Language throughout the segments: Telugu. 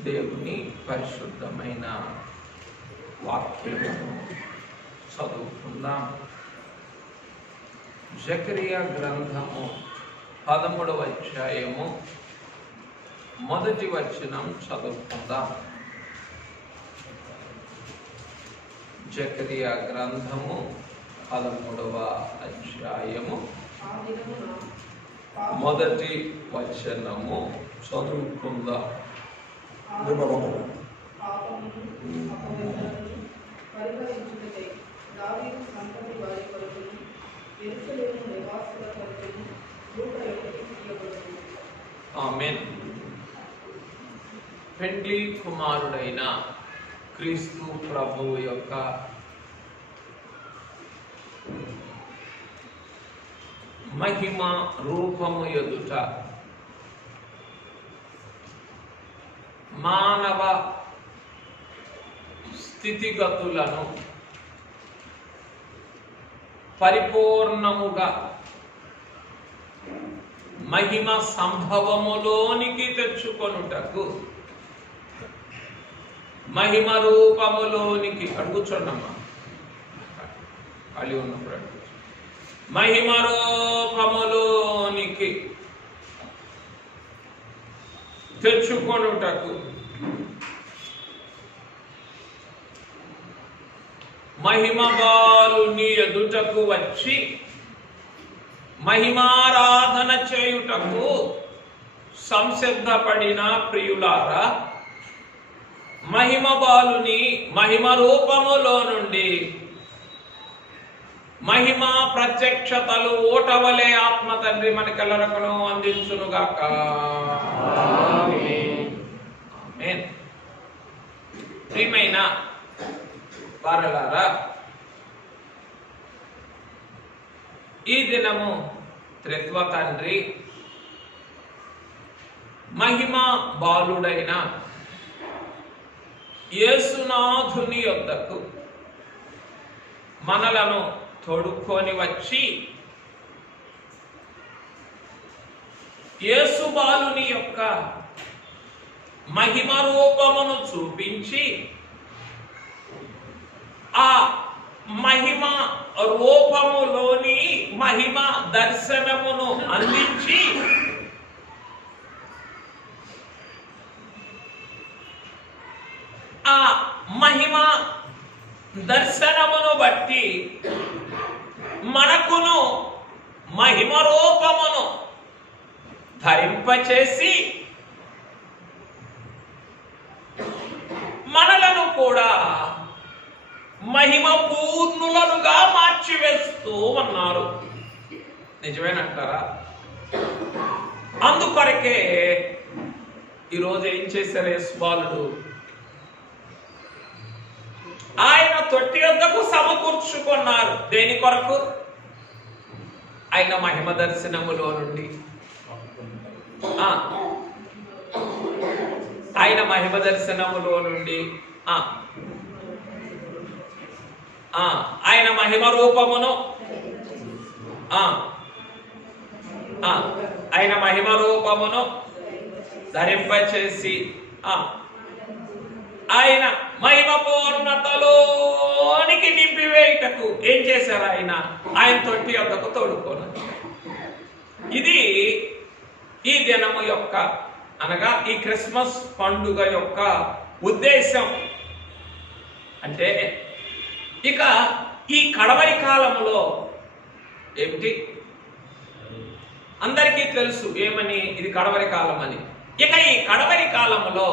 దేవుని పరిశుద్ధమైన వాక్యము చదువుకుందాం. జకరియా గ్రంథము 13వ అధ్యాయము 1వ వచనం చదువుకుందాం. జకరియా గ్రంథము 13వ అధ్యాయము 1వ వచనము చదువుకుందాం. ఆమేన్. పెండ్లి కుమారుడైన క్రీస్తు ప్రభువు యొక్క మహిమ రూపము ఎదుట మానవ స్థితిగతులను పరిపూర్ణముగా మహిమ సంభవములోనికి తెచ్చుకొనుటకు, మహిమ రూపములోనికి అడుగుచున్నమ్మా ఖాళీ ఉన్నప్పుడు అడుగు, మహిమ రూపములోనికి తెచ్చుకొనుటకు మహిమ బాలుని ఎదుటకు వచ్చి మహిమారాధన చేయుటకు సంసిద్ధపడిన ప్రియులారా, మహిమ బాలుని మహిమ రూపములో నుండి మహిమా ప్రత్యక్షతలు ఓటవలే ఆత్మ తండ్రి మనకెల్లరకును అందించునుగాక. ఆమేన్. ప్రియమైన వారలారా, ఈ దినము త్రిత్వ తండ్రి మహిమా బాలుడైన యేసునాథుని యొద్దకు మనలను తోడుకొని వచ్చి యేసు బాలుని యొక్క మహిమ రూపమును చూపించి ఆ మహిమ రూపములోని మహిమ దర్శనమును అందించి ఆ మహిమ దర్శనమును బట్టి మనకును మహిమ రూపమును ధరింపచేసి మనలను కూడా మహిమ పూర్ణులనుగా మార్చివేస్తూ ఉన్నారు. నిజమేనంటారా? అందుకొరకే ఈరోజు ఏం చేశారు యేసు బాలుడు? ఆయన తొట్టి వద్దకు సమకూర్చుకున్నారు. దేని కొరకు? ఆయన మహిమ దర్శనములో నుండి, ఆయన మహిమ దర్శనములో నుండి ఆయన మహిమ రూపమును ఆయన మహిమ రూపమును ధరింపచేసి ఆయన మహిమ పూర్ణతలోనికి నింపివేయుటకు ఏం చేశారు? ఆయన తొట్టి వద్దకు తోడుకోను. ఇది ఈ దినము యొక్క అనగా ఈ క్రిస్మస్ పండుగ యొక్క ఉద్దేశం. అంటే ఇక ఈ కడవరి కాలంలో ఏమిటి? అందరికీ తెలుసు ఏమని, ఇది కడవరి కాలం అని. ఇక ఈ కడవరి కాలంలో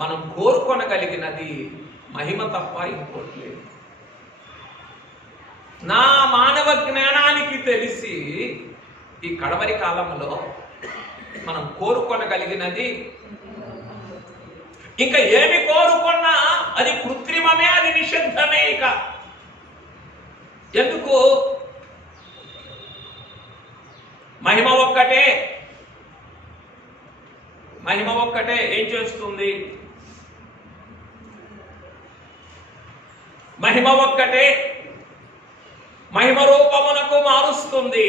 మనం కోరుకొనగలిగినది మహిమ తప్ప ఇంకోటి లేదు. నా మానవ జ్ఞానానికి తెలిసి ఈ కడవరి కాలంలో మనం కోరుకొనగలిగినది, ఇంకా ఏమి కోరుకున్నా అది కృత్రిమమే, అది నిషిద్ధమే. ఇక ఎందుకు? మహిమ ఒక్కటే, మహిమ ఒక్కటే ఏం చేస్తుంది? మహిమ ఒక్కటే మహిమ రూపమునకు మారుస్తుంది,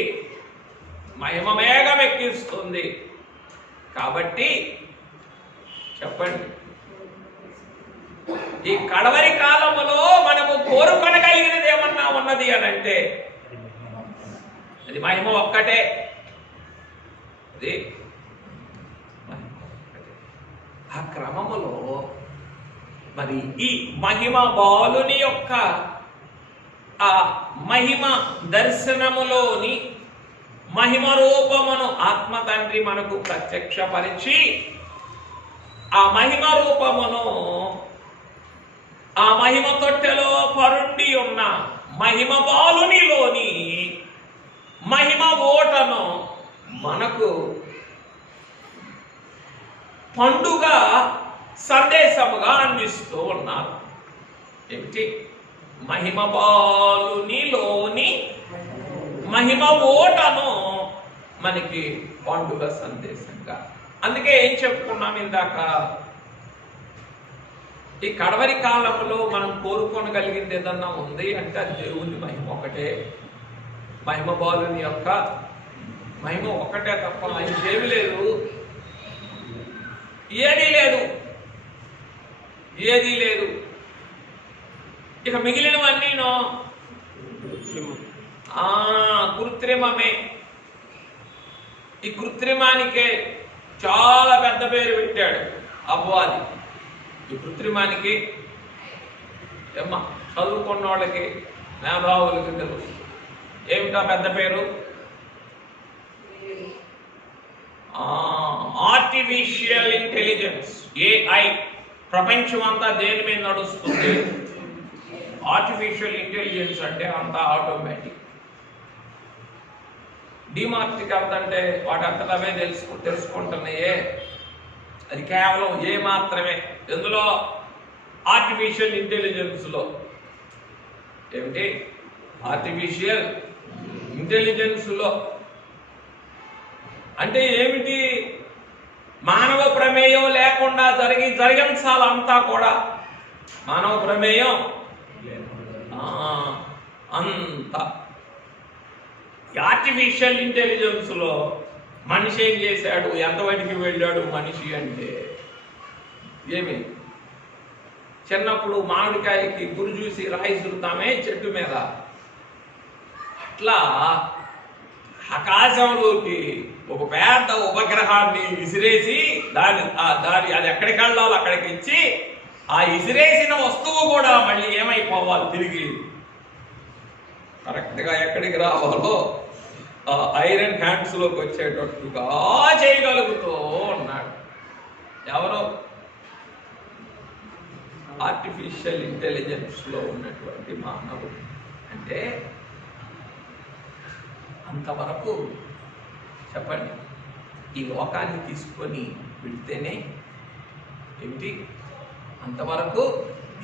మహిమ మేఘమెక్కిస్తుంది. కాబట్టి చెప్పండి. ఈ కడవరి కాలములో మనము కోరుకొనగలిగినది ఏమన్నా ఉన్నది అని అంటే అది మహిమ ఒక్కటే. అది ఆ క్రమములో మరి ఈ మహిమ బాలుని యొక్క ఆ మహిమ దర్శనములోని మహిమ రూపమును ఆత్మ తండ్రి మనకు ప్రత్యక్షపరిచి ఆ మహిమ రూపమును ఆ మహిమ తొట్టెలో పరుండి ఉన్న మహిమ బాలునిలోని మహిమ ఓటను మనకు పండుగ సందేశముగా అందిస్తూ ఉన్నారు. ఏమిటి? మహిమ బాలునిలోని మహిమ ఓటను మనకి పండుగ సందేశంగా. అందుకే ఏం చెప్పుకున్నాం ఇందాక, ఈ కడవరి కాలంలో మనం కోరుకోనగలిగింది ఏదన్నా ఉంది అంటే అది దేవుని మహిమ ఒకటే. మహిమ బాలుని యొక్క మహిమ ఒకటే తప్ప ఇంకేమీ లేదు, ఏదీ లేదు, ఏదీ లేదు. ఇక మిగిలినవన్నీనో కృత్రిమమే. ఈ కృత్రిమానికే చాలా పెద్ద పేరు పెట్టాడు అపవాది. ఈ కృత్రిమానికి ఏమ్మా చదువుకున్న వాళ్ళకి మేధావులకి తెలుసు. ఏమిటా పెద్ద పేరు? Artificial intelligence, AI. ప్రపంచం అంతా దేని మీద నడుస్తుంది? ఆర్టిఫిషియల్ ఇంటెలిజెన్స్ అంటే అంతా ఆటోమేటిక్. డిమార్ట్కి వెళ్తుంటే వాటి అంతటా అవే తెలుసుకుంటున్నాయే. అది కేవలం ఏ మాత్రమే. ఎందులో? ఆర్టిఫిషియల్ ఇంటెలిజెన్స్లో. ఏమిటి? ఆర్టిఫిషియల్ ఇంటెలిజెన్స్లో అంటే ఏమిటి? మానవ ప్రమేయం లేకుండా జరిగించాలంతా కూడా. మానవ ప్రమేయం అంత. ఆర్టిఫిషియల్ ఇంటెలిజెన్స్లో మనిషి ఏం చేశాడు, ఎంతవరకు వెళ్ళాడు మనిషి అంటే ఏమి? చిన్నప్పుడు మామిడికాయకి గురి చూసి రాయి సురుతామే చెట్టు మీద, అట్లా ఆకాశంలోకి ఒక పెద్ద ఉపగ్రహాన్ని విసిరేసి దాని అది ఎక్కడికి వెళ్ళాలో అక్కడికి ఇచ్చి ఆ విసిరేసిన వస్తువు కూడా మళ్ళీ ఏమైపోవాలి, తిరిగి కరెక్ట్గా ఎక్కడికి రావాలో ఐరన్ హ్యాండ్స్లోకి వచ్చేటట్టుగా చేయగలుగుతూ ఉన్నాడు. ఎవరో? ఆర్టిఫిషియల్ ఇంటెలిజెన్స్లో ఉన్నటువంటి మానవుడు. అంటే అంతవరకు చెప్పండి, ఈ లోకాన్ని తీసుకొని వెళ్తేనే ఏమిటి? అంతవరకు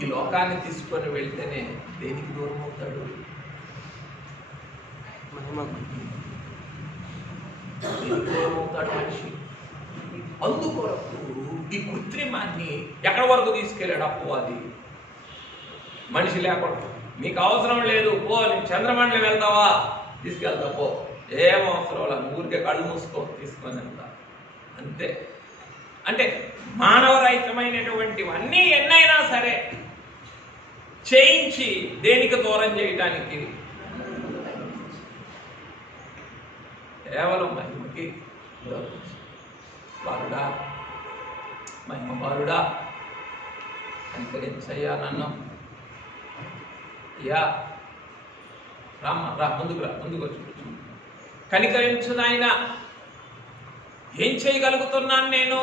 ఈ లోకాన్ని తీసుకొని వెళ్తేనే దేనికి దూరం అవుతాడు? దూరం అవుతాడు మనిషి. అందుకొరకు ఈ కృత్రిమాన్ని ఎక్కడి వరకు తీసుకెళ్ళాడు అపవాది? మనిషి లేకుండా మీకు అవసరం లేదు, పో నేను చంద్రమండలి వెళ్తావా, తీసుకెళ్తా పో, ఏం అవసరం లేదు, ఊరికే కళ్ళు మూసుకో, తీసుకొని వెళ్తా అంతే. అంటే మానవరహితమైనటువంటివన్నీ ఎన్నైనా సరే చేయించి దేనికి దూరం చేయటానికి? కేవలం మహిమకి. బాలుడా, మహిమ బాలుడా, కనికరించయ్యా నన్ను. అయ్యా రామ్మా, రా, ముందుకు రా, ముందుకు వచ్చి కనికరించు నాయనా. ఏం చేయగలుగుతున్నాను నేను?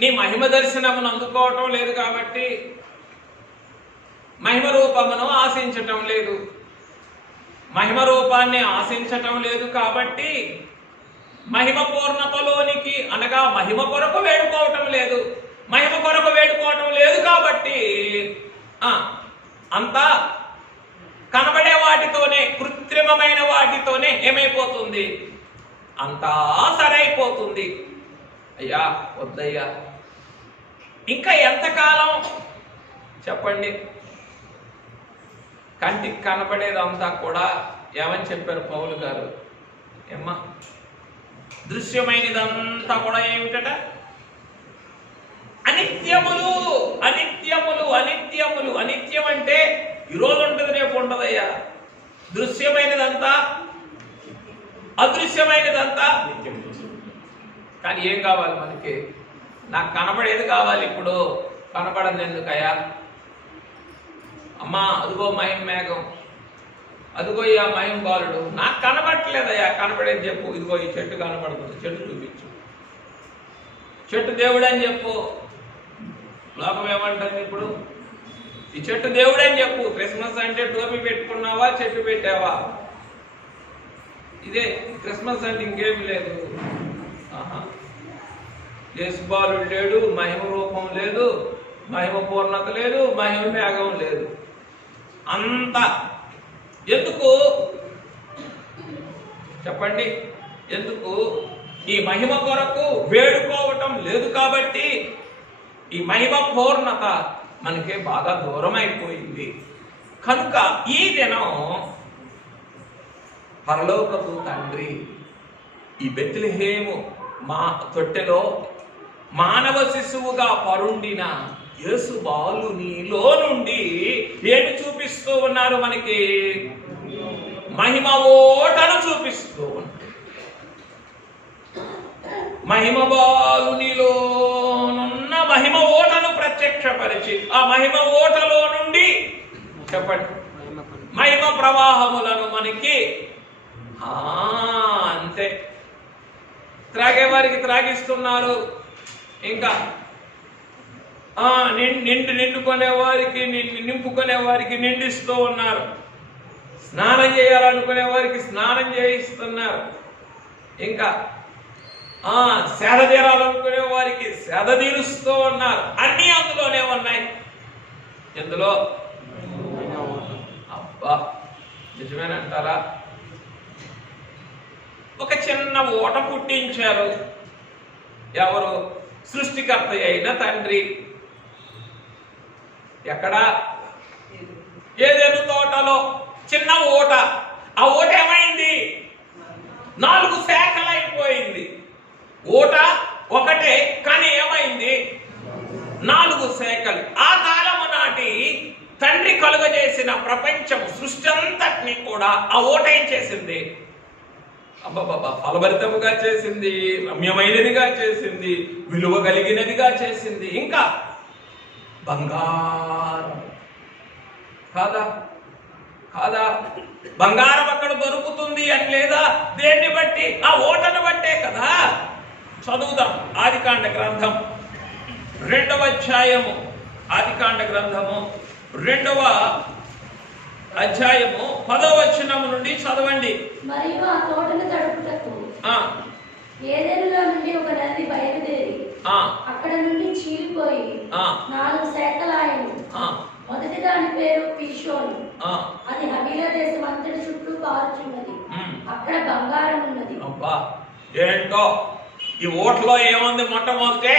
నీ మహిమ దర్శనమును అందుకోవటం లేదు కాబట్టి, మహిమ రూపమును ఆశించటం లేదు, మహిమ రూపాన్ని ఆశించటం లేదు కాబట్టి, మహిమ పూర్ణతలోనికి అనగా మహిమ కొరకు వేడుకోవటం లేదు, మహిమ కొరకు వేడుకోవటం లేదు కాబట్టి అంతా కనబడే వాటితోనే, కృత్రిమమైన వాటితోనే ఏమైపోతుంది? అంతా సరైపోతుంది. అయ్యా వద్దయ్యా, ఇంకా ఎంతకాలం చెప్పండి? కంటికి కనబడేదంతా కూడా ఏమని చెప్పారు పౌలు గారు? ఏమ్మా దృశ్యమైనదంతా కూడా ఏమిటట? అనిత్యములు. అనిత్యములు అనిత్యములు. అనిత్యం అంటే ఈరోజు ఉంటుంది, రేపు ఉండదయ్యా. దృశ్యమైనదంతా అదృశ్యమైనదంతా నిత్యం. కానీ ఏం కావాలి మనకి? నాకు కనబడేది కావాలి. ఇప్పుడు కనబడదు ఎందుకయ్యా? అమ్మా అదిగో మహిమ మేఘం, అదిగో ఆ మహిమ బాలుడు. నాకు కనబడట్లేదయ్యా. కనబడేది చెప్పు. ఇదిగో ఈ చెట్టు కనబడుతుంది, చెట్టు చూపించు. చెట్టు దేవుడు అని చెప్పు. లోకం ఏమంటుంది ఇప్పుడు? ఈ చెట్టు దేవుడు అని చెప్పు. క్రిస్మస్ అంటే టోపీ పెట్టుకున్నావా, చెట్టు పెట్టావా? ఇదే క్రిస్మస్ అంటే ఇంకేమి లేదు. యేసు బాలుడు లేడు, మహిమ రూపం లేదు, మహిమ పూర్ణత లేదు, మహిమ మేఘం లేదు. అంత ఎందుకు చెప్పండి? ఎందుకు? ఈ మహిమ కొరకు వేడుకోవటం లేదు కాబట్టి ఈ మహిమ పూర్ణత మనకే బాగా దూరం అయిపోయింది. కనుక ఈ దినం పరలోకపు తండ్రి ఈ బెత్లెహేము మా తొట్టెలో మానవ శిశువుగా పరుండిన యేసు బాలునిలో నుండి ఏమి చూపిస్తూ ఉన్నారు? మనకి మహిమ ఓటను చూపిస్తూ ఉన్నారు. మహిమ బాలునిలోనున్న మహిమ ఓటను ప్రత్యక్షపరిచి ఆ మహిమ ఓటలో నుండి చెప్పండి మహిమ ప్రవాహములను మనకి అంతే. త్రాగేవారికి త్రాగిస్తున్నారు, ఇంకా నిండుకునే వారికి నింపుకునే వారికి నిండిస్తూ ఉన్నారు, స్నానం చేయాలనుకునే వారికి స్నానం చేయిస్తున్నారు, ఇంకా సేద తీరాలనుకునే వారికి సేద తీరుస్తూ ఉన్నారు. అన్నీ అందులోనే ఉన్నాయి. ఎందులో? అబ్బా నిజమేనంటారా? ఒక చిన్న ఓట పుట్టించారు. ఎవరు? సృష్టికర్త అయిన తండ్రి. ఎక్కడ? ఏదేను తోటలో చిన్న ఓట. ఆ ఓట ఏమైంది? 4 శాఖలు అయిపోయింది. ఓట ఒకటే, కానీ ఏమైంది? 4 శాఖలు. ఆ కాలము నాటి తండ్రి కలుగజేసిన ప్రపంచం సృష్టి అంతటినీ కూడా ఆ ఓట ఏం చేసింది? అబ్బబ్బా ఫలభరితముగా చేసింది, రమ్యమైనదిగా చేసింది, విలువ కలిగినదిగా చేసింది. ఇంకా బంగారం కాదా? కాదా? బంగారం అక్కడ దొరుకుతుంది అని లేదా? దేన్ని బట్టి? ఆ ఓటను బట్టే కదా. చదువుదాం. ఆదికాండ గ్రంథం 2వ అధ్యాయము. ఆదికాండ గ్రంథము 2వ అధ్యాయము 10వ వచనము నుండి చదవండి. మరియు ఆ తోటను తడుపుటకు ఏదెనులో నుండి ఒక నది బయలుదేరి అక్కడ నుండి చీలిపోయి 4 శాఖలాయను. మొదటి దాని పేరు పీషోను. అది హవీలా దేశం అంతటి చుట్టూ పారుచున్నది. అక్కడ బంగారం ఉన్నది. అబ్బా ఏంటో ఈ ఓట్లో ఏముంది? మొట్టమొదటే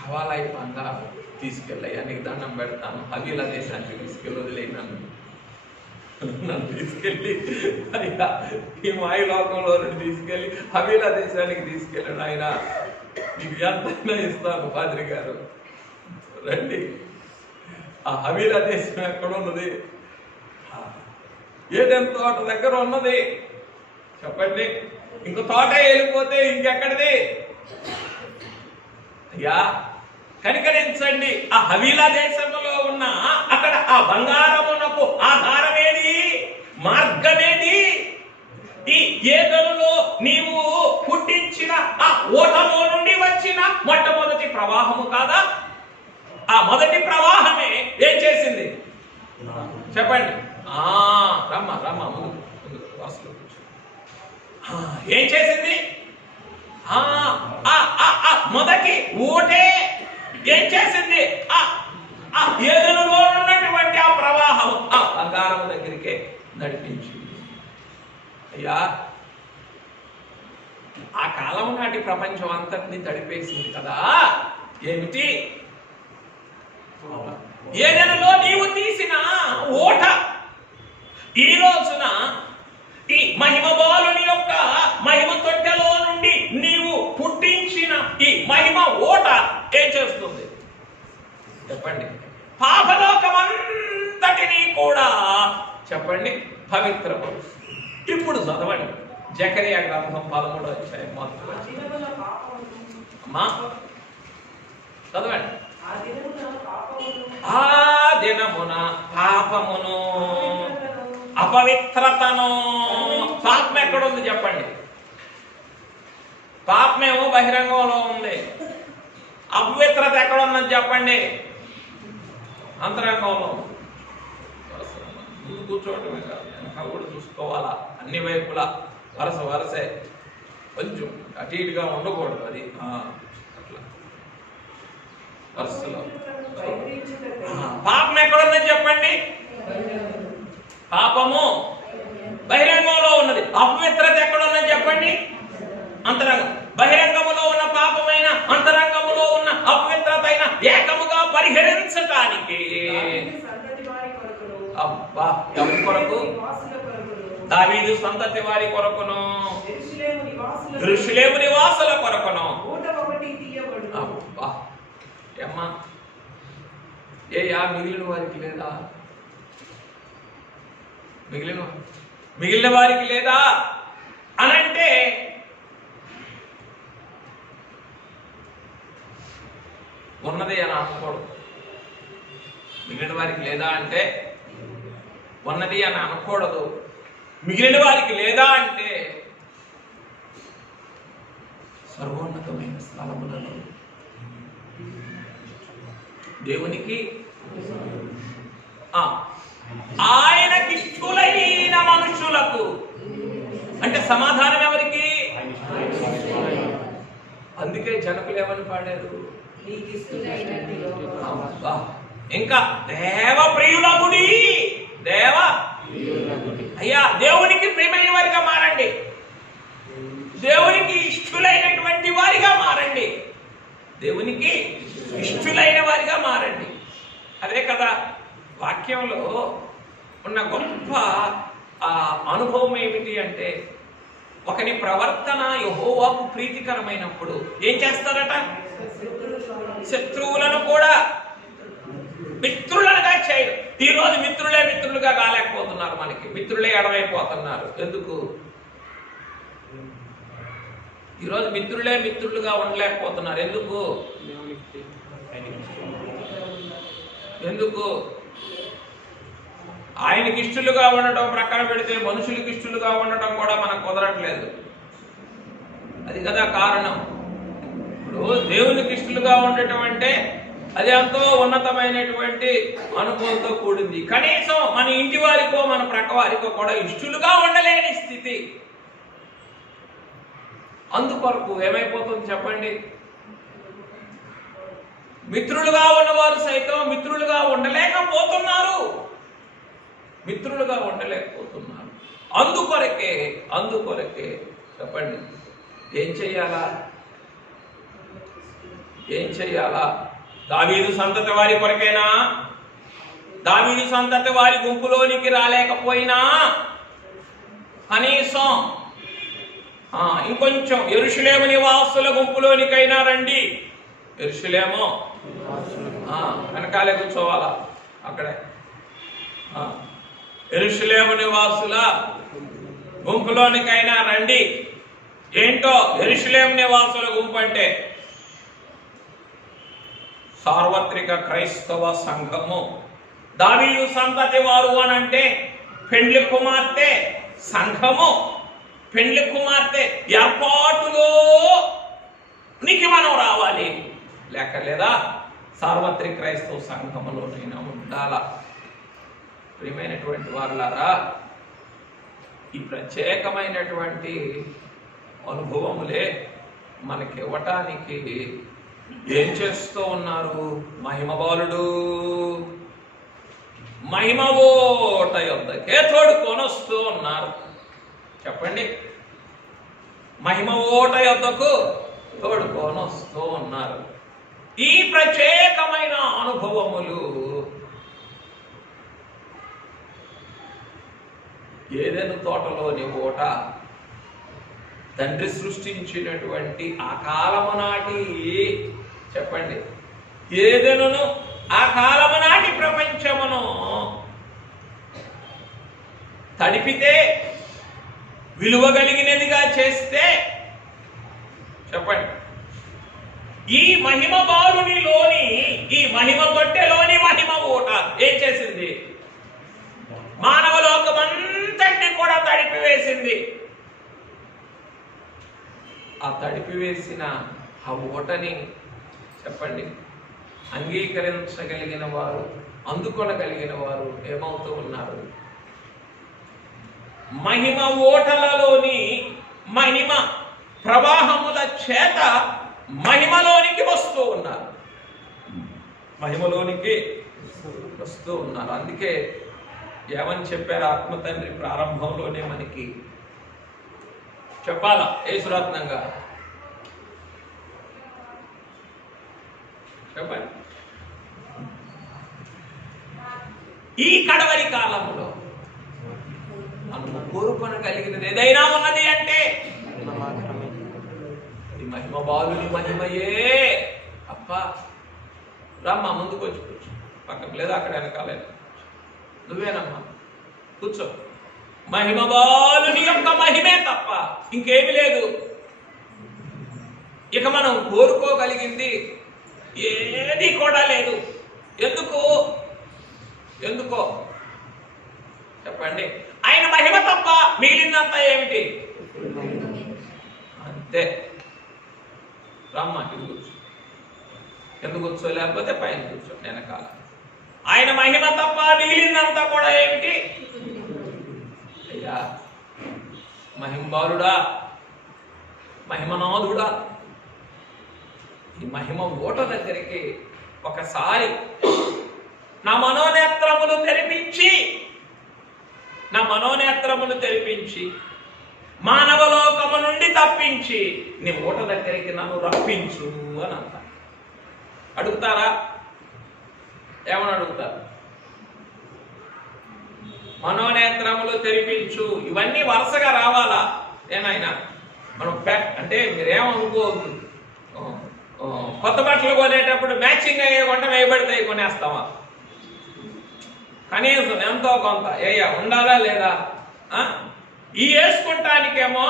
కావాలా ఈ బంగారం? తీసుకెళ్ళయ్యా, నీకు దండం పెడతాను. హవీలా దేశానికి తీసుకెళ్ళి వదిలేనాను. నన్ను తీసుకెళ్ళి అయ్యా ఈ మాయ లోకంలో తీసుకెళ్ళి హవీలా దేశానికి తీసుకెళ్ళాడు. ఆయన నీకు ఎంతైనా ఇస్తాను పాద్రి గారు, రండి. ఆ హవీలా దేశం ఎక్కడ ఉన్నది? ఏదైనా తోట దగ్గర ఉన్నది. చెప్పండి. ఇంకో తోట వెళ్ళిపోతే ఇంకెక్కడిది? అయ్యా కనికరించండి. ఆ హవీలా దేశంలో ఉన్న అక్కడ ఆ బంగారమునకు ఆధారమేది? మార్గమేది? ఈ ఏదనులో నీవు పుట్టించిన ఆ ఓటలో నుండి వచ్చిన మొట్టమొదటి ప్రవాహము కాదా? ఆ మొదటి ప్రవాహమే ఏం చేసింది? చెప్పండి. రమ్మ రమ్మ ముందు వాసులో కూర్చో. ఏం చేసింది? మొదటి ఓటే ఏం చేసింది? ఏదనులో ఉన్నటువంటి ఆ ప్రవాహం ఆ బంగారం దగ్గరికే నడిపించింది. అయ్యా ఆ కాలం నాటి ప్రపంచం అంతటిని తడిపేసింది కదా. ఏమిటి? ఏదనులో నీవు తీసిన ఓట ఈ రోజున ఈ మహిమ బాలుని యొక్క మహిమ తొట్టెలో చెప్పండి, పాపలోకమంతటినీ కూడా చెప్పండి పవిత్రపరుస్తుంది. ఇప్పుడు చదవండి జకరియా గ్రంథం 13వ అధ్యాయం అమ్మా చదవండి. ఆ దినమున పాపమును అపవిత్రతను, పాపం ఎక్కడుంది చెప్పండి? పాపమేమో బహిరంగంలో ఉంది. అపవిత్రత ఎక్కడుందని చెప్పండి? అంతరంగంలో. ముందు కూర్చోవటమే కాదు, వెనక కూడా చూసుకోవాలా, అన్ని వైపులా వరసే, కొంచెం అటు ఇటుగా ఉండకూడదు. అది అట్లా వరుసలో. పాపం ఎక్కడుందని చెప్పండి? పాపము బహిరంగంలో ఉన్నది. అపవిత్రత ఎక్కడుందని చెప్పండి? అంతరంగం. బహిరంగములో ఉన్న పాపమైన అంతరంగములో ఉన్న అపవిత్రత అయిన ఏకముగా పరిహరించటానికి అబ్బా ఎవరి కొరకు? దావీదు సంతతి వారి కొరకును, యెరూషలేము నివాసుల కొరకును. అబ్బా ఏమ్మా, మిగిలిన వారికి లేదా? మిగిలిన వారికి లేదా అనంటే ఉన్నది అని అనకూడదు. మిగిలిన వారికి లేదా అంటే ఉన్నది అని అనకూడదు. మిగిలిన వారికి లేదా అంటే సర్వోన్నతమైన స్థలములలో దేవునికి ఆయనకిష్టులైన మనుషులకు, అంటే సమాధానం ఎవరికి? అందుకే జనకులు ఏమని పాడారు? ఇంకా దేవ ప్రియులగుడి, అయ్యా దేవునికి ప్రియమైన వారిగా మారండి, దేవునికి ఇష్టులైనటువంటి వారిగా మారండి, దేవునికి ఇష్టులైన వారిగా మారండి. అదే కదా వాక్యంలో ఉన్న గొప్ప అనుభవం ఏమిటి అంటే, ఒకని ప్రవర్తన యెహోవాకు ప్రీతికరమైనప్పుడు ఏం చేస్తారట? శత్రువులను కూడా మిత్రులుగా చేయరు. ఈరోజు మిత్రులే మిత్రులుగా కాలేకపోతున్నారు, మనకి మిత్రులే ఎడమైపోతున్నారు. ఎందుకు? ఈరోజు మిత్రులే మిత్రులుగా ఉండలేకపోతున్నారు. ఎందుకు? ఆయనకి ఇష్టలుగా ఉండటం ప్రక్కన పెడితే మనుషులకి ఇష్టలుగా ఉండటం కూడా మనకు కుదరట్లేదు. అది కదా కారణం. ఇప్పుడు దేవునికి ఇష్టలుగా ఉండటం అంటే అది ఎంతో ఉన్నతమైనటువంటి అనుభవంతో కూడింది. కనీసం మన ఇంటి వారికో మన ప్రక్క వారికో కూడా ఇష్టలుగా ఉండలేని స్థితి. అందుకొరకు ఏమైపోతుంది చెప్పండి? మిత్రులుగా ఉన్నవారు సైతం మిత్రులుగా ఉండలేకపోతున్నారు. అందుకొరకే చెప్పండి, ఏం చెయ్యాలా? దావీదు సంతతి వారి కొరకేనా? దావీదు సంతతి వారి గుంపులోనికి రాలేకపోయినా కనీసం ఇంకొంచెం యెరూషలేము నివాసుల గుంపులోనికైనా రండి. యెరూషలేము వెనకాలే కూర్చోవాలా అక్కడే. యెరూషలేము నివాసుల గుంపులోనికైనా రండి. ఏంటో యెరూషలేము నివాసుల గుంపు అంటే? సార్వత్రిక క్రైస్తవ సంఘము. దావీదు సంతతి వారు అనంటే పెండ్లి కుమార్తె సంఘము. పెండ్లి కుమార్తె ఏర్పాటులో నీకు మనం రావాలి, లేదా సార్వత్రిక క్రైస్తవ సంఘములోనైనా ఉండాలా. ప్రియమైనటువంటి వారులారా, ఈ ప్రత్యేకమైనటువంటి అనుభవములే మనకి ఇవ్వటానికి ఏం చేస్తూ ఉన్నారు? మహిమబాలుడు మహిమ ఓట యొద్దకే తోడుకొనొస్తూ ఉన్నారు. చెప్పండి, మహిమ ఓట యొద్దకు తోడుకొనొస్తూ ఉన్నారు. ఈ ప్రత్యేకమైన అనుభవములు ఏదెను తోటలోని ఓట తండ్రి సృష్టించినటువంటి ఆ కాలము నాటి చెప్పండి ఏదెనును ఆ కాలము నాటి ప్రపంచమును తడిపితే, విలువ కలిగినదిగా చేస్తే, చెప్పండి, ఈ మహిమ బాలునిలోని, ఈ మహిమ తొట్టెలోని మహిమ ఊట ఏం చేసింది? మానవ లోకమంతటిని కూడా తడిపివేసింది. ఆ తడిపివేసిన ఆ ఊటని, చెప్పండి, అంగీకరించగలిగిన వారు, అందుకొనగలిగిన వారు ఏమవుతూ ఉన్నారు? మహిమ ఓటలలోని మహిమ ప్రవాహముల చేత మహిమలోనికి వస్తూ ఉన్నారు. మహిమలోనికి వస్తూ ఉన్నారు. అందుకే ఏమని చెప్పారు ఆత్మ తండ్రి ప్రారంభంలోనే మనకి చెప్పాలా యేసురత్నంగా? చెప్పండి. ఈ కడవరి కాలంలో మనము కోరుకొనగలిగినది ఏదైనా ఉన్నది అంటే ఈ మహిమ బాలుని మహిమయే. అప్ప రమ్మా, ముందుకు వచ్చి కూర్చో, పక్కకు లేదా అక్కడ వెనకాల నువ్వేనమ్మా, కూర్చో. మహిమ బాలుని యొక్క మహిమే తప్ప ఇంకేమి లేదు. ఇక మనం కోరుకోగలిగింది ఏది కూడా లేదు. ఎందుకో చెప్పండి. ఆయన మహిమ తప్ప మిగిలిందంతా ఏమిటి? అంతే. రమ్మా, ఇది కూర్చో. ఎందుకు కూర్చో, లేకపోతే పైన కూర్చో వెనకాల. ఆయన మహిమ తప్ప మిగిలిందంతా కూడా ఏమిటి? అయ్యా మహిమబాలుడా, మహిమనాథుడా, ఈ మహిమ ఓట దగ్గరికి ఒకసారి నా మనోనేత్రములు తెరిపించి మానవలోకము నుండి తప్పించి నీ ఓట దగ్గరికి నన్ను రప్పించు అని అంట. అడుగుతారా? ఏమని అడుగుతారు? మనోనేత్రములు తెరిపించు, ఇవన్నీ వరుసగా రావాలా? ఏనాయనా మనం అంటే మీరేమనుకోవద్దు, కొత్త బట్టలు కొనేటప్పుడు మ్యాచింగ్ అయ్యే కొంట వేయబడితే కొనేస్తామా? కనీసం ఎంతో కొంత ఉండాలా లేదా? ఈ వేసుకుంటానికేమో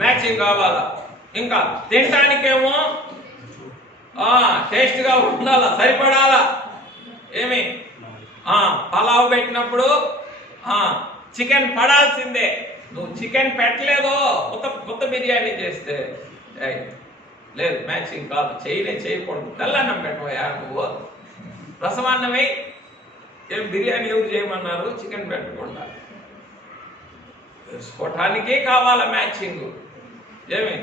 మ్యాచింగ్ కావాలా, ఇంకా తినటానికేమో టేస్ట్గా ఉండాలా, సరిపడాలా. ఏమి పలావ్ పెట్టినప్పుడు చికెన్ పడాల్సిందే. నువ్వు చికెన్ పెట్టలేదో కొత్త బిర్యానీ చేస్తే లేదు, మ్యాచింగ్ కాదు, చేయకూడదు. తెల్లన్నం పెట్టవయా నువ్వు, రసమన్నమే. ఏం బిర్యానీ ఎవరు చేయమన్నారు? చికెన్ పెట్టకుండా. వేసుకోవటానికి కావాలా మ్యాచింగ్? ఏమి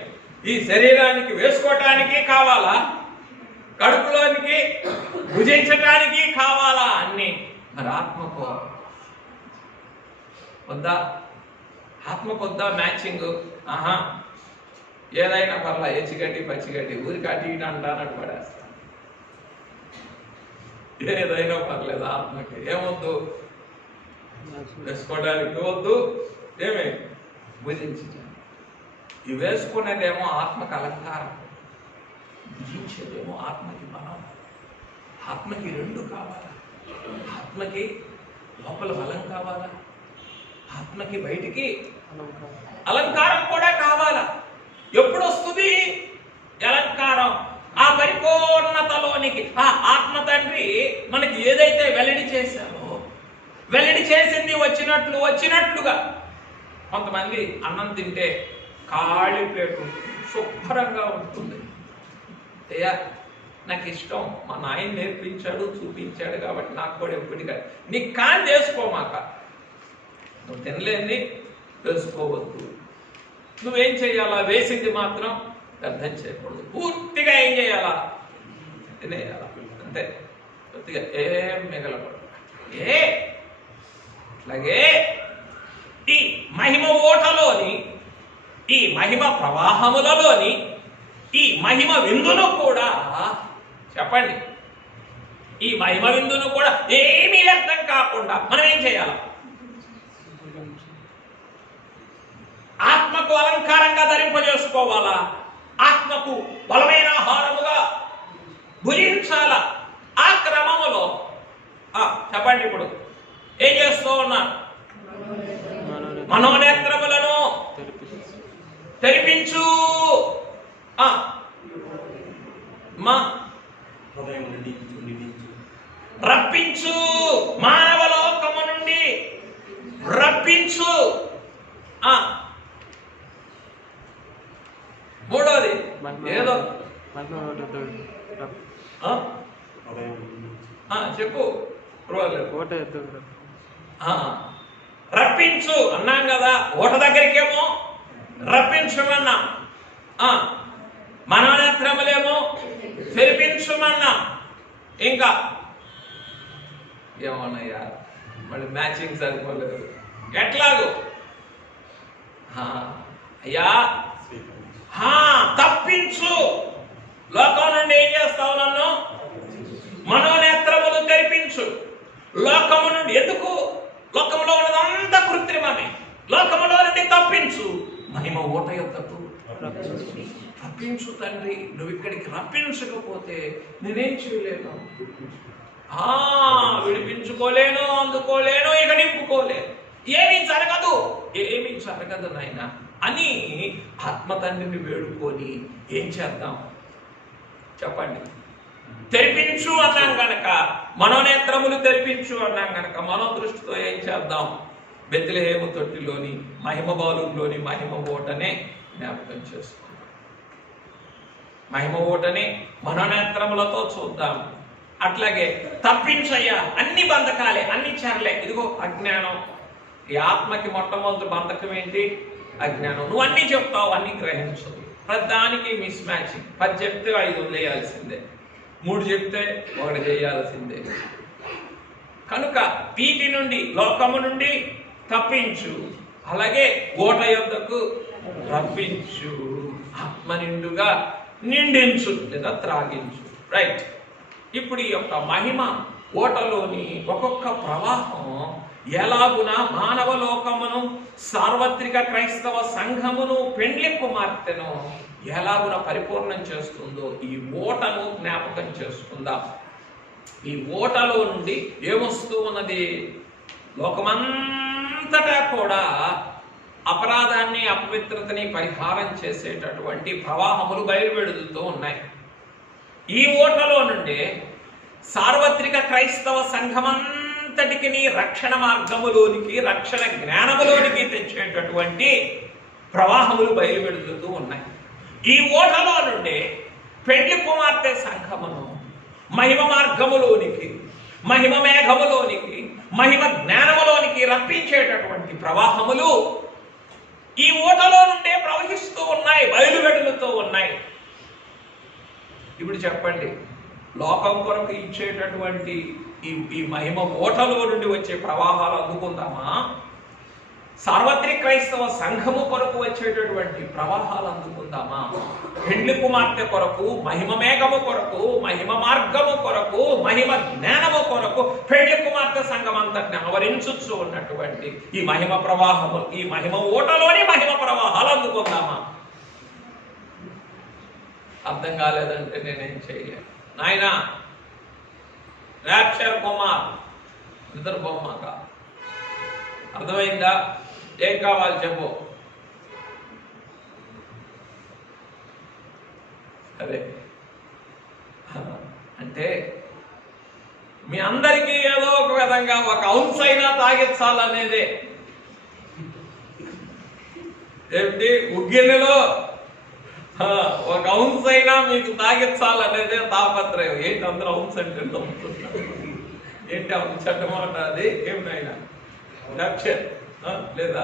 ఈ శరీరానికి వేసుకోవటానికి కావాలా, కడుపులోనికి భుజించటానికి కావాలా అన్ని. మరి ఆత్మకు వద్దా? ఆత్మకు వద్దా మ్యాచింగ్? ఏదైనా పర్లా, ఎచ్చిగడ్డి పచ్చిగడ్డి ఊరికి అటు ఇటు అంటానట్టు పడేస్తా. ఏదైనా పర్లేదు, ఆత్మకి ఏమొద్దు, వేసుకోవడానికి వద్దు, ఏమే భుజించడానికి. ఇవి వేసుకునేదేమో ఆత్మకి అలంకారం, భుజించేదేమో ఆత్మకి బలం. ఆత్మకి రెండు కావాలా. ఆత్మకి లోపల బలం కావాలా, ఆత్మకి బయటికి అలంకారం కూడా కావాలా. ఎప్పుడు వస్తుంది అలంకారం? ఆ పరిపూర్ణతలోనికి ఆ ఆత్మ తండ్రి మనకి ఏదైతే వెల్లడి చేశారో, వెల్లడి చేసింది వచ్చినట్లుగా. కొంతమంది అన్నం తింటే ఖాళీ ప్లేటు శుభ్రంగా ఉంటుంది. అయ్యా నాకు ఇష్టం, మా నాయన నేర్పించాడు, చూపించాడు కాబట్టి నాకు కూడా ఎప్పటిగా నీకు కాని వేసుకోమాక. నువ్వు తినలేని వేసుకోవద్దు. నువ్వేం చేయాలా? వేసింది మాత్రం అర్థం చేయకూడదు. పూర్తిగా ఏం చేయాలా? తినేయాలా, అంతే. పూర్తిగా ఏం మిగలకూడదు. అట్లాగే ఈ మహిమ ఓటలోని, ఈ మహిమ ప్రవాహములలోని ఈ మహిమ విందును కూడా, చెప్పండి, ఈ మహిమ విందును కూడా ఏమీ అర్థం కాకుండా మనం ఏం చేయాలి? ఆత్మకు అలంకారంగా ధరింపజేసుకోవాలా, ఆత్మకు బలమైన ఆహారముగా భుజించాలా. క్రమములో చెప్పండి ఇప్పుడు ఏం చేస్తూ ఉన్నా? మనోనేత్రములను తెరిపించు, రప్పించు, మానవ లోకము నుండి రప్పించు. మూడోది ఏదో చెప్పు. రప్పించు అన్నాం కదా, ఓట దగ్గరికేమో రప్పించమన్నాం, మనోనేత్రములేమో తెరిపించమన్నాం. ఇంకా ఏమన్నాయ్యా మళ్ళీ మ్యాచింగ్ సరిపోలేదు. ఎట్లాగో అయ్యా తప్పించు, లోకం నుండి ఏం చేస్తావు? నన్ను మనోనేత్రములు తెరిపించు. లోకము నుండి ఎందుకు? లోకములో ఉన్నదంతా కృత్రిమమే. లోకములో నుండి తప్పించు, మహిమ ఓట యొద్దకు రప్పించు తండ్రి. నువ్వు ఇక్కడికి రప్పించకపోతే నేనేం చేయలేను, విడిపించుకోలేను, అందుకోలేను, ఇక నింపుకోలేను, ఏమీ జరగదు నాయన అని ఆత్మ తండ్రిని వేడుకొని ఏం చేద్దాం చెప్పండి? తెరిపించు అన్నాం గనక, మనోనేత్రములు తెరిపించు అన్నాం గనక, మనోదృష్టితో ఏం చేద్దాం? బెత్లెహేము తొట్టిలోని మహిమ బాలులోని మహిమ ఓటనే జ్ఞాపకం చేసుకుందాం. మహిమ ఓటనే మనోనేత్రములతో చూద్దాం. అట్లాగే తప్పించయ్యా, అన్ని బంధకాలే, అన్ని చెరలే. ఇదిగో అజ్ఞానం. ఈ ఆత్మకి మొట్టమొదటి బంధకం ఏంటి? అజ్ఞానం. నువ్వు అన్ని చెప్తావు, అన్ని గ్రహించవు. ప్రతిదానికి మిస్ మ్యాచింగ్. 10 చెప్తే 5 వదిలేయాల్సిందే, 3 చెప్తే 1 చేయాల్సిందే. కనుక వీటి నుండి, లోకము నుండి తప్పించు, అలాగే ఓట యొద్దకు రప్పించు, ఆత్మ నిండుగా నిండించు లేదా త్రాగించు. రైట్. ఇప్పుడు ఈ యొక్క మహిమ ఓటలోని ఒక్కొక్క ప్రవాహం ఎలాగున మానవ లోకమును, సార్వత్రిక క్రైస్తవ సంఘమును, పెండ్లి కుమార్తెను ఎలాగున పరిపూర్ణం చేస్తుందో ఈ ఓటను జ్ఞాపకం చేసుకుందాం. ఈ ఓటలో నుండి ఏమొస్తూ ఉన్నది? లోకమంతటా కూడా అపరాధాన్ని, అపవిత్రతని పరిహారం చేసేటటువంటి ప్రవాహములు బయలువెడుతూ ఉన్నాయి. ఈ ఓటలో నుండి సార్వత్రిక క్రైస్తవ సంఘమంతటికి రక్షణ మార్గములోనికి, రక్షణ జ్ఞానములోనికి తెచ్చేటటువంటి ప్రవాహములు బయలువెడుతూ ఉన్నాయి. ఈ ఓటలో నుండి పెండ్లి కుమార్తె సంఘమును మహిమ మార్గములోనికి, మహిమ మేఘములోనికి, మహిమ జ్ఞానములోనికి రప్పించేటటువంటి ప్రవాహములు ఈ ఓటలో నుండే ప్రవహిస్తూ ఉన్నాయి, బయలువెడుతూ ఉన్నాయి. ఇప్పుడు చెప్పండి, లోకం కొరకు ఇచ్చేటటువంటి ఈ మహిమ ఓటలో నుండి వచ్చే ప్రవాహాలు అందుకుందామా? సార్వత్రిక క్రైస్తవ సంఘము కొరకు వచ్చేటటువంటి ప్రవాహాలు అందుకుందామా? పెండ్లి కుమార్తె కొరకు, మహిమ మేఘము కొరకు, మహిమ మార్గము కొరకు, మహిమ జ్ఞానము కొరకు పెండ్లి కుమార్తె సంఘం అంతటిని ఆవరించుచు ఉన్నటువంటి ఈ మహిమ ప్రవాహము, ఈ మహిమ ఓటలోని మహిమ ప్రవాహాలు అందుకుందామా? అర్థం కాలేదంటే నేనేం చేయలేను. నాయన ర్యాప్చర్ బొమ్మ, ఇద్దరు బొమ్మక అర్థమైందా? ఏం కావాలి చెప్పు. సరే, అంటే మీ అందరికీ ఏదో ఒక విధంగా ఒక ఔన్స్ అయినా తాగించాలనేదే. ఏంటి? ఉగ్గిన్నెలో ఒక ఔన్స్ అయినా మీకు తాగించాలనేదే తాపత్రయం. ఏంటి అందరూ ఔన్స్ అంటే నమ్ముతున్నారు? ఏంటి ఔన్స్ అన్నమాట? అది ఏమిటైనా లేదా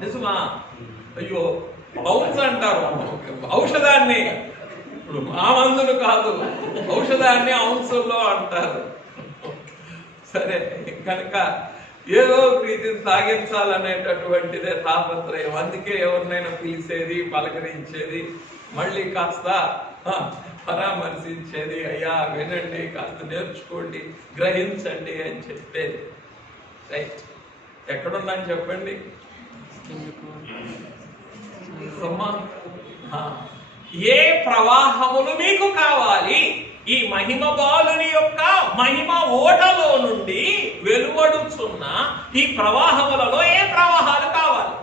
నిజమా? అయ్యో, ఔన్స్ అంటారు ఔషధాన్ని. ఇప్పుడు మా మందులు కాదు, ఔషధాన్ని ఔన్సుల్లో అంటారు. సరే, కనుక ఏదో ప్రీతిని తాగించాలనేటటువంటిదే తాపత్రయం. అందుకే ఎవరినైనా పిలిచేది, పలకరించేది, మళ్ళీ కాస్త పరామర్శించేది, అయ్యా వినండి, కాస్త నేర్చుకోండి, గ్రహించండి అని చెప్పేది. రైట్. ఎక్కడున్నాను చెప్పండి. ఏ ప్రవాహములు మీకు కావాలి? ఈ మహిమ బాలుని యొక్క మహిమ ఓటలో నుండి వెలువడుచున్న ఈ ప్రవాహములలో ఏ ప్రవాహాలు కావాలి?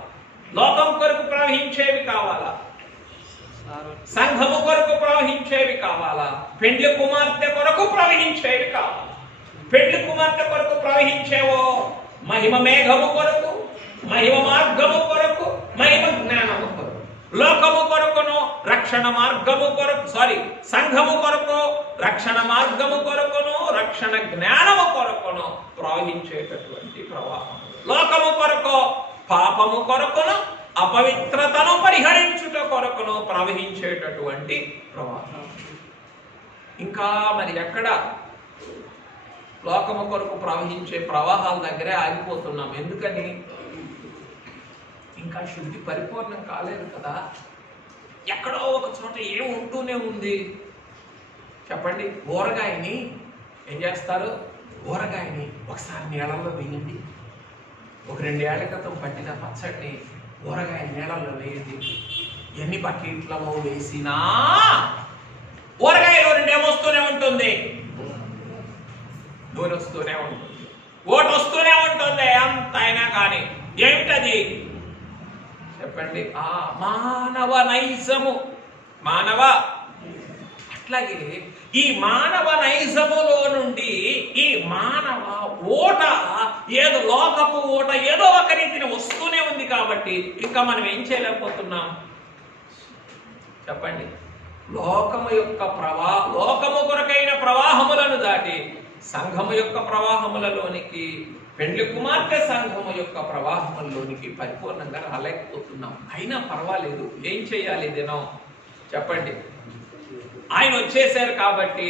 లోకం కొరకు ప్రవహించేవి కావాలా? సంఘము కొరకు ప్రవహించేవి కావాలా? పెండ్లి కుమార్తె కొరకు ప్రవహించేవి కావాలా? పెండ్లి కుమార్తె కొరకు ప్రవహించేవో మహిమ మేఘము కొరకు, మహిమ మార్గము కొరకు, మహిమ జ్ఞానము కొరకు. లోకము కొరకును రక్షణ మార్గము కొరకు, సంఘము కొరకు రక్షణ మార్గము కొరకును, రక్షణ జ్ఞానము కొరకును ప్రవహించేటటువంటి ప్రవాహం. లోకము కొరకు పాపము కొరకును, అపవిత్రతను పరిహరించుట కొరకును ప్రవహించేటటువంటి ప్రవాహం. ఇంకా మరి ఎక్కడ లోకము కొరకు ప్రవహించే ప్రవాహాల దగ్గరే ఆగిపోతున్నాం. ఎందుకని? ఇంకా శుద్ధి పరిపూర్ణం కాలేదు కదా. ఎక్కడో ఒక చోట ఏం ఉంటూనే ఉంది. చెప్పండి. ఊరగాయని ఏం చేస్తారు? ఊరగాయని ఒకసారి నీళ్ళల్లో వేయండి. ఒక 2 ఏళ్ల క్రితం పట్టిన పచ్చడిని ఊరగాయ నీళ్ళల్లో వేయండి. ఎన్ని బకెట్లలో వేసినా ఊరగాయలో 2 ఏమొస్తూనే ఉంటుంది, నూనె వస్తూనే ఉంటుంది, ఓటు వస్తూనే ఉంటుంది. అంత అయినా కానీ ఏమిటది? చెప్పండి. ఆ మానవ నైజము. అట్లాగే ఈ మానవ నైజములో నుండి ఈ మానవ ఓట ఏదో లోకపు ఓట ఏదో ఒక రీతిని వస్తూనే ఉంది. కాబట్టి ఇంకా మనం ఏం చేయలేకపోతున్నాం? చెప్పండి. లోకము కొరకైన ప్రవాహములను దాటి సంఘము యొక్క ప్రవాహములలోనికి, పెండ్లి కుమార్తె సంఘము యొక్క ప్రవాహములలోనికి పరిపూర్ణంగా రాలేకపోతున్నాం. అయినా పర్వాలేదు. ఏం చేయాలి? ఇదేనో చెప్పండి. ఆయన వచ్చేసారు కాబట్టి,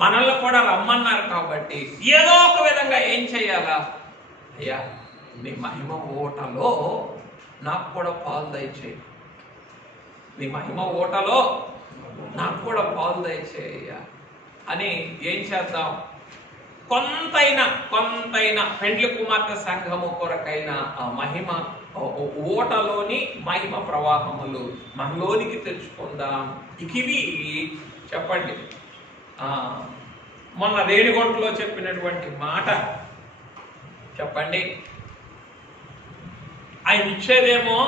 మనల్ని కూడా రమ్మన్నారు కాబట్టి ఏదో ఒక విధంగా ఏం చేయాలా? అయ్యా, నీ మహిమ ఓటలో నాకు కూడా పాలు దయచేయి. నీ మహిమ ఓటలో నాకు కూడా పాలు దయచేయ్యా అని ఏం చేద్దాం? కొంతైనా పెండ్లి కుమార్తె సంఘము కొరకైన ఆ మహిమ ఓటలోని మహిమ ప్రవాహములు మనలోనికి తెచ్చుకుందాం. ఇవి చెప్పండి. మొన్న రేణిగుంటలో చెప్పినటువంటి మాట చెప్పండి. ఆయన ఇచ్చేదేమో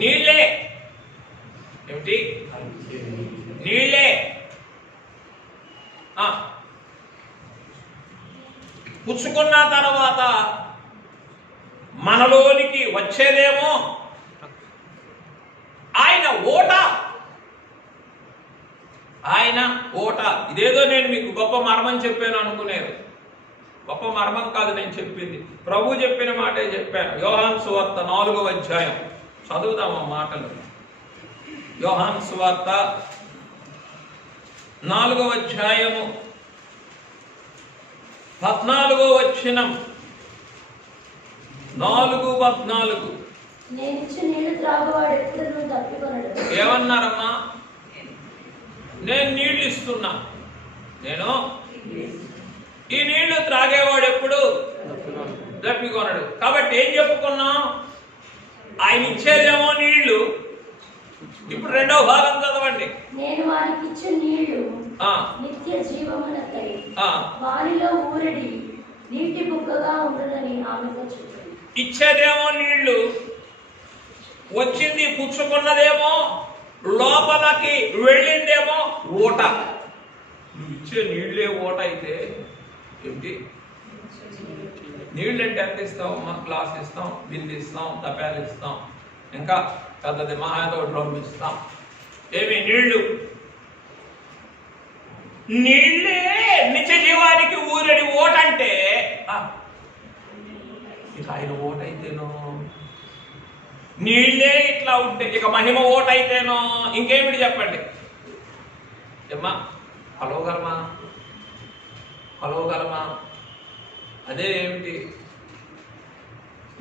నీళ్ళే. ఏమిటి? నీళ్ళే. పుచ్చుకున్న తర్వాత మనలోనికి వచ్చేదేమో ఆయన ఓట. ఇదేదో నేను మీకు గొప్ప మర్మం చెప్పాను అనుకునేది. గొప్ప మర్మం కాదు నేను చెప్పింది. ప్రభు చెప్పిన మాటే చెప్పాను. యోహాను సువార్త 4వ అధ్యాయం చదువుదాం ఆ మాటలు. యోహాను సువార్త 4వ అధ్యాయము 14వ వచనం. 4:14. ఏమన్నారమ్మా? నేను నీళ్లు ఇస్తున్నా. ఈ నీళ్లు త్రాగేవాడు ఎప్పుడు దప్పికొనడు. కాబట్టి ఏం చెప్పుకున్నాం? ఆయన ఇచ్చేదేమో నీళ్లు. ఇప్పుడు 2వ భాగం చదవండి. నేను వారికి ఇచ్చే నీళ్లు నిత్య జీవమునకై వారిలో ఊరడి నీటి బుగ్గగా ఉండునని ఆమెతో చెప్పింది. ఇచ్చేదేమో నీళ్లు, వచ్చింది పుచ్చుకున్నదేమో, లోపలికి వెళ్ళిందేమో ఓట. నువ్వు ఇచ్చే నీళ్లే ఓట అయితే ఏమిటి? నీళ్ళు అంటే ఎంత ఇస్తాం? గ్లాస్ ఇస్తాం, బిందె ఇస్తాం, తపాలు ఇస్తాం, ఇంకా పెద్దది మహాతో డ్రమ్ ఇస్తాం. ఏమి? నీళ్ళే నిత్య జీవానికి ఊరడి ఓట అంటే ఇక ఆయన ఓట అయితేనో, నీళ్ళే ఇట్లా ఉంటే ఇక మహిమ ఓట అయితేనో ఇంకేమిటి చెప్పండి? ఏమ్మా కలవగలమా? అదే ఏమిటి?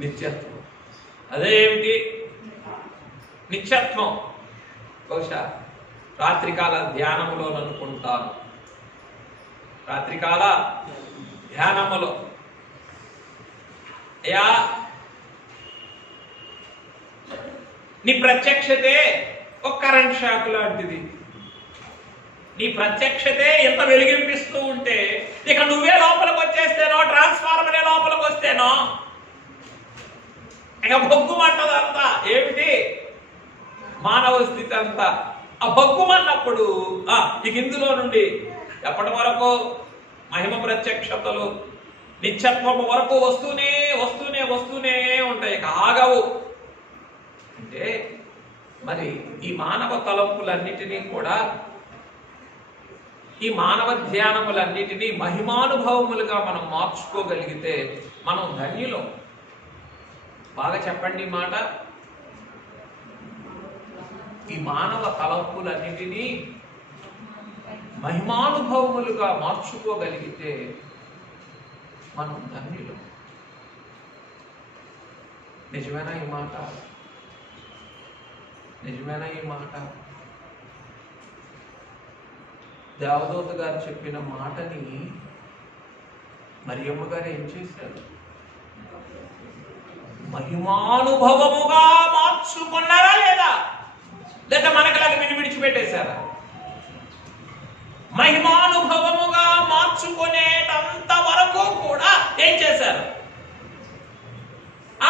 నిత్యత్వం. అదే ఏమిటి? నిత్యత్వం. బహుశా రాత్రికాల ధ్యానములో అనుకుంటాను. రాత్రికాల ధ్యానములో అయ్యా నీ ప్రత్యక్షతే ఒక కరెంట్ షాక్ లాంటిది. నీ ప్రత్యక్షతే ఎంత వెలిగింపిస్తూ ఉంటే ఇక నువ్వే లోపలికి వచ్చేస్తేనో, ట్రాన్స్ఫార్మరే లోపలికి వస్తేనో ఇక బొగ్గుమంటదంతా. ఏమిటి? మానవ స్థితి అంతా ఆ బొగ్గుమన్నప్పుడు ఇక ఇందులో నుండి ఎప్పటి వరకు మహిమ ప్రత్యక్షతలు నిత్యత్వము వరకు వస్తూనే వస్తూనే వస్తూనే ఉంటాయి, ఇక ఆగవు. అంటే మరి ఈ మానవ తలంపులన్నిటినీ కూడా, ఈ మానవ ధ్యానములన్నిటినీ మహిమానుభవములుగా మనం మార్చుకోగలిగితే మనం ధన్యులం. బాగా చెప్పండి ఈ మాట. ఈ మానవ తలంపులన్నిటినీ మహిమానుభవములుగా మార్చుకోగలిగితే మనం ధన్యులం. నిజమేనా ఈ మాట? నిజమేనా ఈ మాట? దేవదూత గారు చెప్పిన మాటని మరియమ్మ గారు ఏం చేశారు? మహిమానుభవముగా మార్చుకున్నారా లేదా? లేదా మనకలాగా విడిచిపెట్టేశారా? మహిమానుభవముగా మార్చుకునేటంత వరకు కూడా ఏం చేశారు?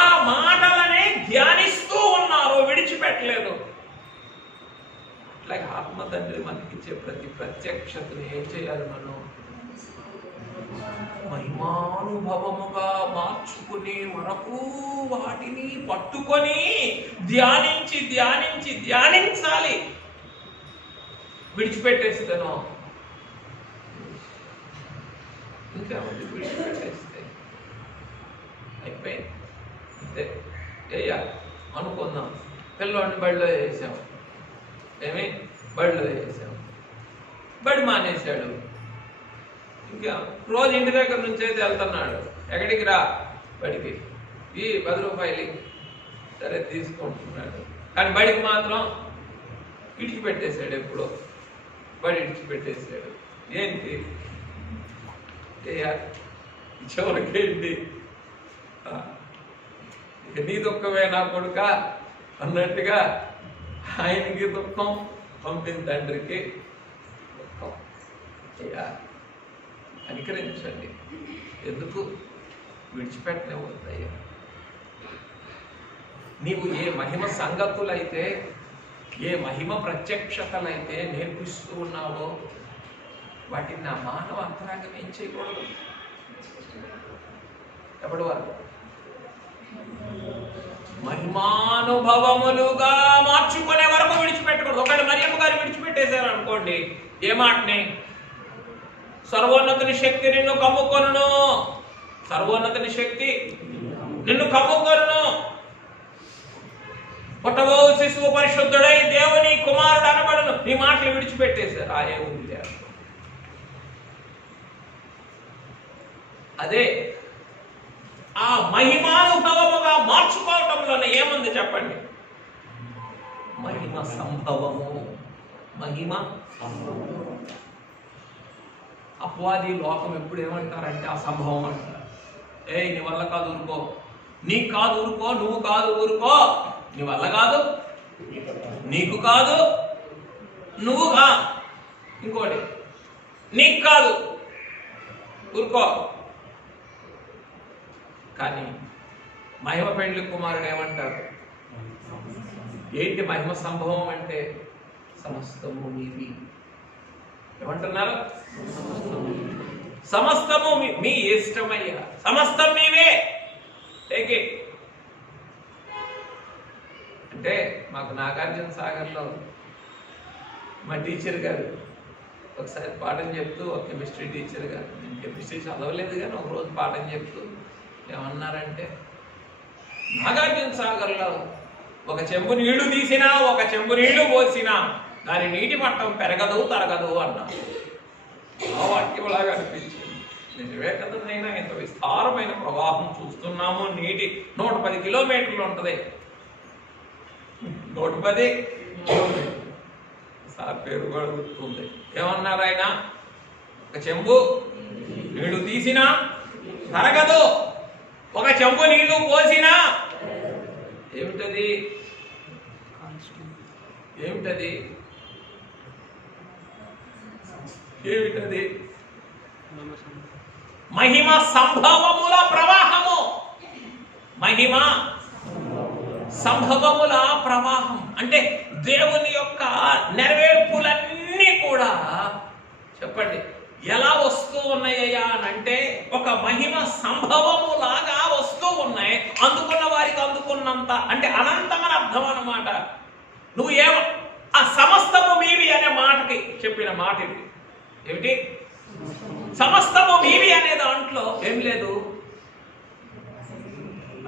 ఆ మాటలనే ధ్యానిస్తూ ఉన్నారు, విడిచిపెట్టలేదు. అట్లాగే ఆత్మ తండ్రి మనకిచ్చే ప్రతి ప్రత్యక్షతను ఏం చేయాలి? మనం మహిమానుభవముగా మార్చుకునే వరకు వాటిని పట్టుకొని ధ్యానించి ధ్యానించి ధ్యానించాలి. విడిచిపెట్టేస్తాను ఇంకా విడిచిపెట్టేస్తే అయిపోయింది అంతే. వేయాలి అనుకుందాం. పిల్లవాడిని బడిలో వేసాం, ఏమి బడిలో వేసాం, బడి మానేశాడు. ఇంకా రోజు ఇంటి దగ్గర నుంచి అయితే వెళ్తున్నాడు. ఎక్కడికి రా? బడికి. ఈ 10 రూపాయలు సరే తీసుకుంటున్నాడు, కానీ బడికి మాత్రం విడిచిపెట్టేశాడు. ఎప్పుడో బడి విడిచిపెట్టేశాడు. ఏంటి చివరికేంటి? ఇక నీ దుఃఖమే నా కొడుక అన్నట్టుగా ఆయనకి దుఃఖం, పంపిన తండ్రికి దుఃఖం. అనుకరించండి. ఎందుకు విడిచిపెట్టనివ్వద్దయ్యా? నీవు ఏ మహిమ సంగతులైతే, ఏ మహిమ ప్రత్యక్షతలైతే నేర్పిస్తూ ఉన్నావో వాటిని నా మానవ అంతరాంగం ఏం చేయకూడదు. ఎప్పటి వరకు? మహిమానుభవములుగా మార్చుకునే వరకు విడిచిపెట్టకూడదు. ఒకవేళ మరియమ్మ గారు విడిచిపెట్టేశారు అనుకోండి, ఏ మాటని? సర్వోన్నతుని శక్తి నిన్ను కమ్ముకొనును, సర్వోన్నతుని శక్తి నిన్ను కమ్ముకొనును, పుట్టబో శిశువు పరిశుద్ధుడై దేవుని కుమారుడు అనబడును. ఈ మాటలు విడిచిపెట్టేశారు. ఆయే ఉంది. అదే ఆ మహిమానుభవముగా మార్చుకోవటంలోనే ఏముంది చెప్పండి? మహిమ సంభవము. మహిమ అపవాది లోకం ఎప్పుడు ఏమంటారంటే ఆ సంభవం అంటారు. నీ వల్ల కాదు, ఊరుకో. నీకు కాదు, ఊరుకో. నువ్వు కాదు, ఊరుకో. నీ వల్ల కాదు, నీకు కాదు, నువ్వు ఇంకోటి నీకు కాదు, ఊరుకో. కానీ మహిమ పెండ్లి కుమారుడు ఏమంటారు? ఏంటి మహిమ సంభవం అంటే? సమస్తము మీవి. ఏమంటున్నారు? సమస్తము మీ ఇష్టమయ్యా, సమస్తం మీవే. అంటే మాకు నాగార్జున సాగర్లో మా టీచర్ గారు ఒకసారి పాఠం చెప్తూ, ఒక కెమిస్ట్రీ టీచర్ గారు, నేను కెమిస్ట్రీ చదవలేదు కానీ ఒకరోజు పాఠం చెప్తూ ఏమన్నారంటే, నాగార్జున సాగర్లో ఒక చెంబు నీళ్లు తీసినా, ఒక చెంబు నీళ్లు పోసినా దాని నీటి మట్టం పెరగదు, తరగదు అన్నారు. ఆ వాక్యంలాగా అనిపించింది. నిజమే కదా నైనా, ఇంత విస్తారమైన ప్రవాహం చూస్తున్నాము. నీటి 110 కిలోమీటర్లు ఉంటుంది. 110 కిలోమీటర్లు. సార్ పేరు కూడా గుర్తుంది. ఏమన్నారు ఆయన? ఒక చెంబు నీళ్లు తీసినా తరగదు, ఒక చెంబు నీళ్లు పోసినా ఏమిటది? ఏమిటది? ఏమిటది? మహిమ సంభవముల ప్రవాహము. మహిమ సంభవముల ప్రవాహం అంటే దేవుని యొక్క నెరవేర్పులన్నీ కూడా చెప్పండి ఎలా వస్తూ ఉన్నాయ్యా అనంటే ఒక మహిమ సంభవము లాగా వస్తూ ఉన్నాయి. అందుకున్న వారికి అందుకున్నంత అంటే అనంతమని అర్థం అన్నమాట. నువ్వు ఆ సమస్తము మీవి అనే మాటకి చెప్పిన మాట ఇది. ఏమిటి? సమస్తము మీవి అనే దాంట్లో ఏం లేదు.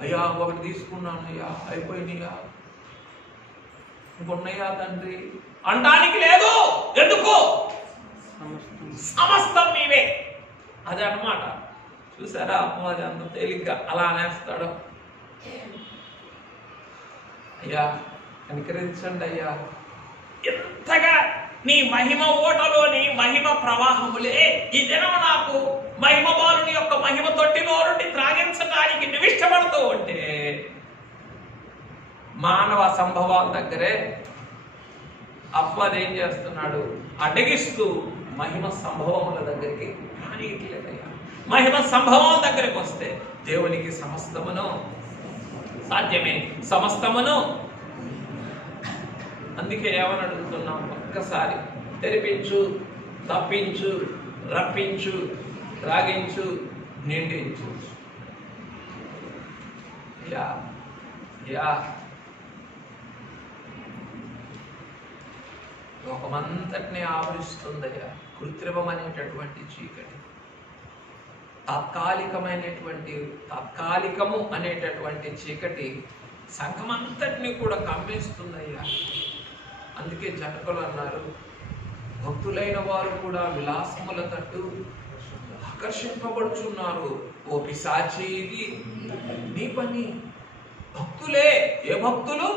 అయ్యా ఒకటి తీసుకున్నాను అయ్యా, అయిపోయినాయా, ఇంకొన్నాయా తండ్రి అంటానికి లేదు. ఎందుకు? సమస్తం మీవే. అదే అన్నమాట. చూసారా అపవాది అంత తేలిగ్గా అలా అనేస్తాడు. అయ్యా కనికరించండి అయ్యా, ఎంతగా నీ మహిమ ఓటలోని మహిమ ప్రవాహములే ఈ దినం నాకు మహిమ బాలుని యొక్క మహిమ తొట్టిలో నుండి త్రాగించడానికి నువ్వు ఇష్టపడుతూ ఉంటే మానవ సంభవాల దగ్గరే అపవాది ఏం చేస్తున్నాడు? అడ్డగిస్తూ మహిమ సంభవముల దగ్గరికి రానియట్లేదయ్యా. మహిమ సంభవం దగ్గరికి వస్తే దేవునికి సమస్తమును సాధ్యమే, సమస్తమును. అందుకే ఏమని అడుగుతున్నాం? ఒక్కసారి తెరిపించు, తప్పించు, రప్పించు, రాగించు, నిండించు. యా యా లోకమంతటిని ఆవరిస్తుందయ్యా కృత్రిమం అనేటటువంటి చీకటి. తాత్కాలికము అనేటటువంటి చీకటి సంఘమంతటిని కూడా కమ్మేస్తుందయ్యా. అందుకే జనకులు అన్నారు, భక్తులైన వారు కూడా విలాసముల తట్టు ఆకర్షింపబడుచున్నారు. ఓ పిశాచి, ఇది నీ పని. భక్తులే. ఏ భక్తులు?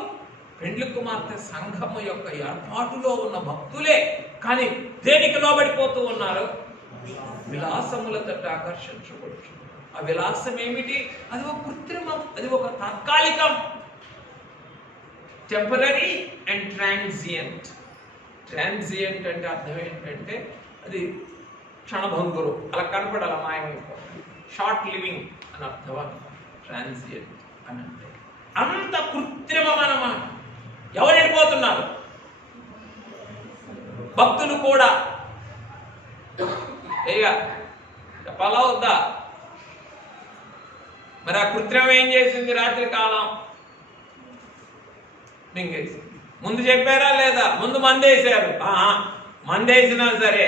పెండ్లి కుమార్తె సంఘము యొక్క ఏర్పాటులో ఉన్న భక్తులే. కానీ దేనికి లోబడిపోతూ ఉన్నారు? విలాసముల తట్టు ఆకర్షించబడుచున్నారు. ఆ విలాసం ఏమిటి? అది ఒక కృత్రిమం, అది ఒక తాత్కాలికం. Temporary and transient. ట్రాన్సియంట్ అంటే అర్థం ఏంటంటే అది క్షణభంగురు, అలా కనపడి అలా మాయమైపోతుంది. షార్ట్ లివింగ్ అని అర్థం అన్నమాట ట్రాన్సియంట్ అని అంటే. అంత కృత్రిమం అన్నమాట. ఎవరు వెళ్ళిపోతున్నారు? భక్తులు కూడా. చెప్పాలా వద్దా? మరి ఆ కృత్రిమం ఏం చేసింది? రాత్రి కాలం మింగేసి. ముందు చెప్పారా లేదా? ముందు మందేశారు. మందేసినా సరే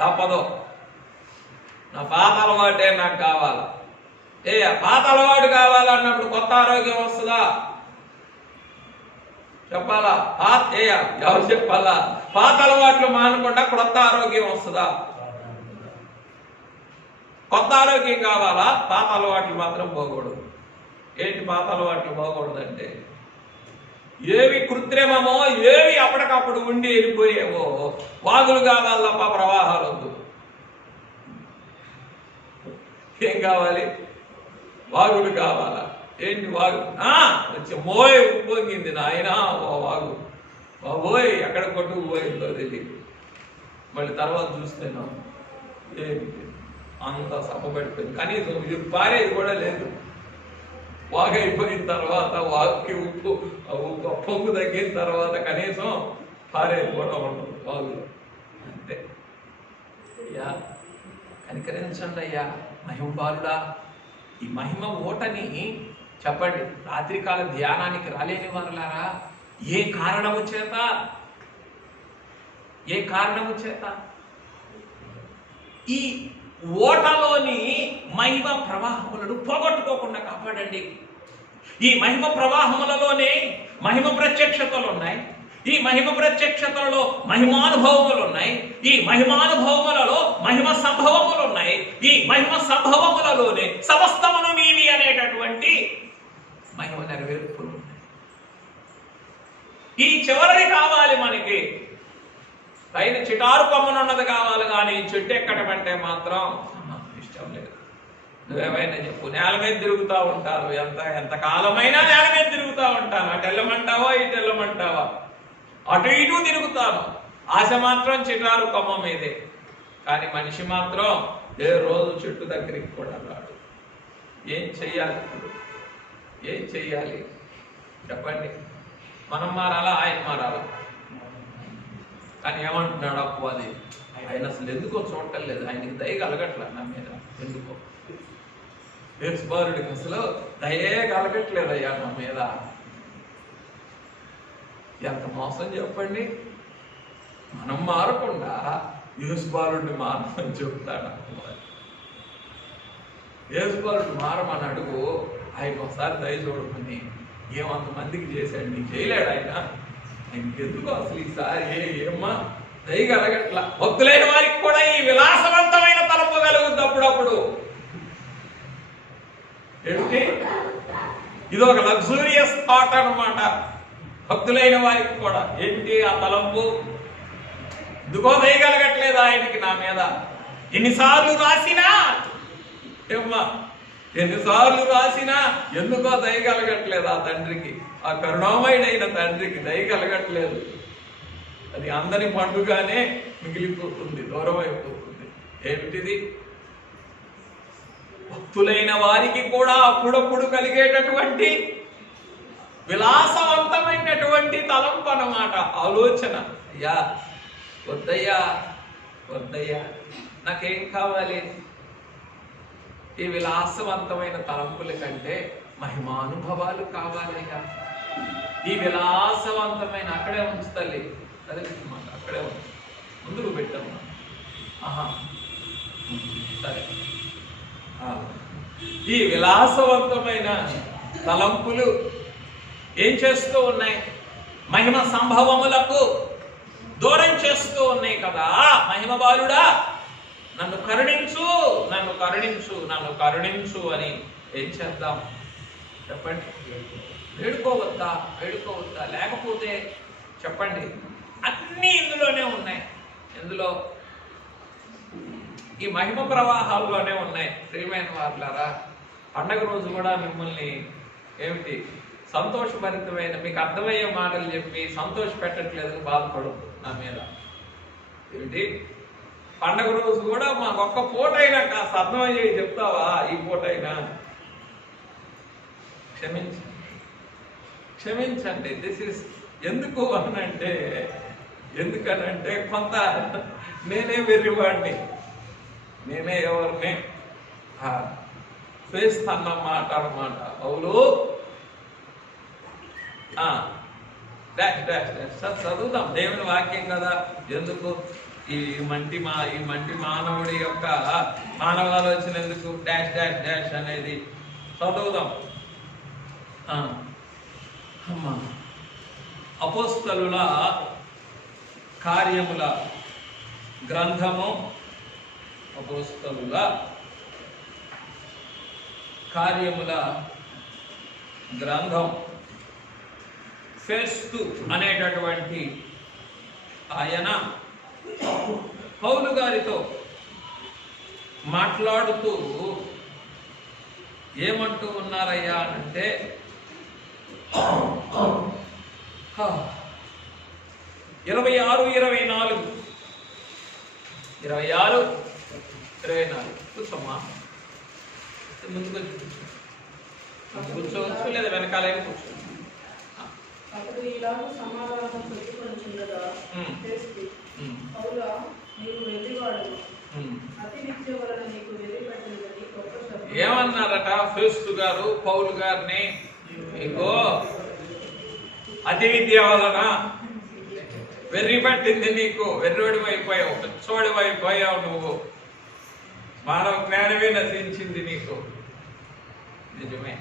తప్పదు, నా పాత అలవాటే నాకు కావాలా. పాత అలవాటు కావాలన్నప్పుడు కొత్త ఆరోగ్యం వస్తుందా? చెప్పాలా? ఎవరు చెప్పాలా? పాత అలవాట్లు మానకుండా కొత్త ఆరోగ్యం వస్తుందా? కొత్త ఆరోగ్యం కావాలా? పాత అలవాట్లు మాత్రం పోకూడదు. ఏంటి పాత అలవాట్లు పోకూడదంటే, ఏవి కృత్రిమమో, ఏవి అప్పటికప్పుడు ఉండి వెళ్ళిపోయేవో వాగులు కావాలి తప్ప ప్రవాహాలు వద్దు. ఏం కావాలి? వాగులు కావాలా? ఏంటి వాగు? వచ్చి మోయ్ ఉప్పొంగింది నాయనా ఓ వాగు, బాబోయ్ ఎక్కడ కొట్టుకుపోయిందో తెలియదు. మళ్ళీ తర్వాత చూస్తేనా ఏంటి అంత సభ పడిపోయింది. కనీసం ఇది పారేది కూడా లేదు. వాగు అయిపోయిన తర్వాత వాగుకి ఉప్పు పొంగు తగ్గిన తర్వాత కనీసం పారేది కూడా ఉండదు వాగులో. అంతే. అయ్యా కనికరించండి అయ్యా మహిమబాలుడా. ఈ మహిమ ఓటని చెప్పండి. రాత్రికాల ధ్యానానికి రాలేని వారులారా, ఏ కారణము చేత ఈ ఓటలోని మహిమ ప్రవాహములను పోగొట్టుకోకుండా కాపాడండి. ఈ మహిమ ప్రవాహములలోనే మహిమ ప్రత్యక్షతలు ఉన్నాయి. ఈ మహిమ ప్రత్యక్షతలలో మహిమానుభవములు ఉన్నాయి. ఈ మహిమానుభవములలో మహిమ సంభవములు ఉన్నాయి. ఈ మహిమ సంభవములలోనే సమస్తమును మీవి అనేటటువంటి మహిమ నెరవేర్పులు ఉన్నాయి. ఈ చివరిది కావాలి మనకి. పైన చిటారు కొమ్మనున్నది కావాలి, కానీ చెట్టు ఎక్కడమంటే మాత్రం ఇష్టం లేదు. నువ్వేమైనా చెప్పు. నేల మీద తిరుగుతూ ఉంటారు, ఎంత కాలమైనా నేల మీద తిరుగుతూ ఉంటాను. అటు వెళ్ళమంటావా ఇటు వెళ్ళమంటావా, అటు ఇటు తిరుగుతాను. ఆశ మాత్రం చిటారు కొమ్మ మీదే. కానీ మనిషి మాత్రం ఏ రోజు చెట్టు దగ్గరికి కూడా రాడు. ఏం చెయ్యాలి ఇప్పుడు? ఏం చెయ్యాలి చెప్పండి? మనం మారాలా, ఆయన మారాలా? కానీ ఏమంటున్నాడు అపవాది? ఆయన అసలు ఎందుకో చూడటం లేదు, ఆయనకి దయ కలగట్ల నా మీద. ఎందుకో యేసుబాలుడికి అసలు దయే కలగట్లేదు అయ్యా నా మీద. ఎంత మోసం చెప్పండి. మనం మారకుండా యేసుబాలుడిని మారమని చెప్తాడు. యేసుబాలుడు మారమని అడుగు, ఆయన ఒకసారి దయ చూడమని. ఏమంతమందికి చేశాడు, నీకు చేయలేడు ఆయన. ఆయనకి ఎందుకు అసలు ఈసారి ఏమ్మా దయ కలగట్లా. భక్తులైన వారికి కూడా ఈ విలాసవంతమైన తలపు కలుగుద్ది అప్పుడప్పుడు. ఏంటి ఇది? ఒక లగ్జూరియస్ థాట్ అన్నమాట భక్తులైన వారికి కూడా. ఏంటి ఆ తలంపు? ఎందుకో దయగలగట్లేదు ఆయనకి నా మీద. ఎన్నిసార్లు రాసినా ఏమ్మా, ఎన్నిసార్లు రాసినా ఎందుకో దయగలగట్లేదు ఆ తండ్రికి, ఆ కరుణామయుడైన తండ్రికి దయగలగట్లేదు. అది అందరి పండుగానే మిగిలిపోతుంది, దూరం అయిపోతుంది. ఏమిటిది? భక్తులైన వారికి కూడా అప్పుడప్పుడు కలిగేటటువంటి విలాసవంతమైనటువంటి తలంపు అన్నమాట, ఆలోచన. అయ్యా వద్దయ్యా, వద్దయ్యా, నాకేం కావాలి? ఈ విలాసవంతమైన తలంపుల కంటే మహిమానుభవాలు కావాలయ్యా. ఈ విలాసవంతమైన అక్కడే ఉంచు తల్లి, అదే మాట అక్కడే ఉంచు, ముందుకు పెట్టమ్మా. ఆహా సరే. ఈ విలాసవంతమైన తలంపులు ఏం చేస్తూ ఉన్నాయి? మహిమ సంభవములకు దూరం చేస్తూ ఉన్నాయి కదా. మహిమ బాలుడా, నన్ను కరుణించు, నన్ను కరుణించు, నన్ను కరుణించు అని ఏం చేద్దాం చెప్పండి? వేడుకోవద్దా? వేడుకోవద్దా? లేకపోతే చెప్పండి, అన్నీ ఇందులోనే ఉన్నాయి. ఎందులో? ఈ మహిమ ప్రవాహాల్లోనే ఉన్నాయి. ప్రియమైన వారులారా, పండగ రోజు కూడా మిమ్మల్ని ఏమిటి సంతోషభరితమైన మీకు అర్థమయ్యే మాటలు చెప్పి సంతోష పెట్టట్లేదని బాధపడదు నా మీద. ఏమిటి పండగ రోజు కూడా మాకు ఒక్క పూట అయినా కాస్త అర్థమయ్యే చెప్తావా? ఈ పూట అయినా క్షమించండి. దిస్ ఇస్ ఎందుకు అనంటే, ఎందుకనంటే కొంత నేనే వెర్రివాడిని, నేనే ఎవరిని చేస్తాన్న మాట అన్నమాట. అవును చదువుదాం దేవుని వాక్యం కదా. ఎందుకు ఈ మంటి మానవుడి యొక్క మానవ ఆలోచన ఎందుకు? డాష్ డాష్ డాష్ అనేది చదువుదాం. అమ్మా, అపోస్తలుల కార్యముల గ్రంథము, అపోస్తలుల కార్యముల గ్రంథం. ఫెస్తు అనేటటువంటి ఆయన పౌలు గారితో మాట్లాడుతూ ఏమంటూ ఉన్నారయ్యా అంటే, 26-24 కూర్చోమ్మా. ముందుకు కూర్చోవచ్చు, లేదా వెనకాలైనా కూర్చో. అప్పుడు ఇలాగ సమాధానం చెప్పుకొనుచుండగా ఫెస్తు, పౌలా, నీవు వెర్రివాడవు, అతి విద్య వలన నీకు వెర్రిపట్టినదని గొప్ప శబ్దం. ఏమన్నారట ఫెస్తు గారు పౌలు గారిని? ఇంకో అతి విద్య వలన వెర్రి పట్టింది నీకు, వెర్రోడి అయిపోయావు, పిచ్చోడి అయిపోయావు నువ్వు, మానవ జ్ఞానమే నశించింది నీకు. నిజమే,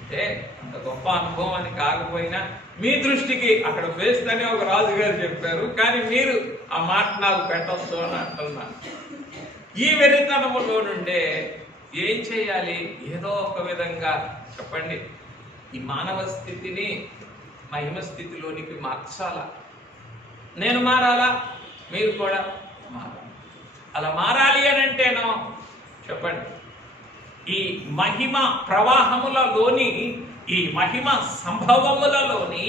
అంటే అంత గొప్ప అనుభవం అని కాకపోయినా మీ దృష్టికి అక్కడ ఫెస్తు అని ఒక రాజుగారు చెప్పారు, కానీ మీరు ఆ మాట నాకు పెట్టొచ్చు అని అంటున్నారు. ఈ వెర్రితనములో నుండే ఏం చేయాలి? ఏదో ఒక విధంగా చెప్పండి, ఈ మానవ స్థితిని మహిమ స్థితిలోనికి మార్చాలా. నేను మారాలా, మీరు కూడా మారాలి. అలా మారాలి అని అంటేనో చెప్పండి, ఈ మహిమ ప్రవాహములలోని, ఈ మహిమ సంభవములలోని,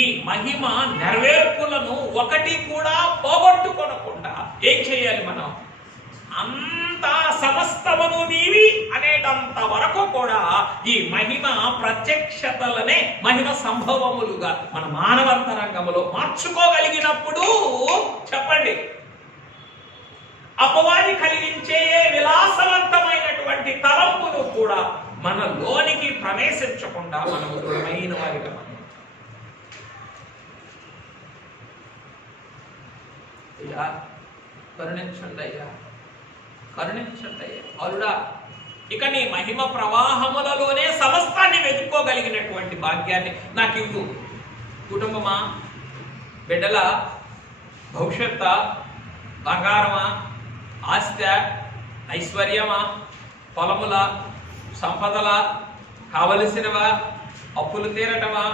ఈ మహిమ నెరవేర్పులను ఒకటి కూడా పోగొట్టుకొనకుండా ఏం చేయాలి మనం? అంతా సమస్తమును నీవి అనేటంత వరకు కూడా ఈ మహిమ ప్రత్యక్షతలనే మహిమ సంభవములుగా మన మానవంతరంగంలో మార్చుకోగలిగినప్పుడు చెప్పండి, అపవాది కలిగించే విలాసవంతమైనటువంటి తలంపులు కూడా మన లోనికి ప్రవేశించకుండా మనం దృఢమైన వారిగా అయ్యా కరుణించండి, అయ్యా కరుణించండి అయ్యా అరుడా. ఇక నీ మహిమ ప్రవాహములలోనే సమస్తాన్ని వెతుక్కోగలిగినటువంటి భాగ్యాన్ని నాకు ఇవ్వు. కుటుంబమా, బిడ్డల భవిష్యత్త, బంగారమా, ఆస్తి, ఐశ్వర్యమా, పొలముల, సంపదల, కావలసినవా, అప్పులు తీరటమా,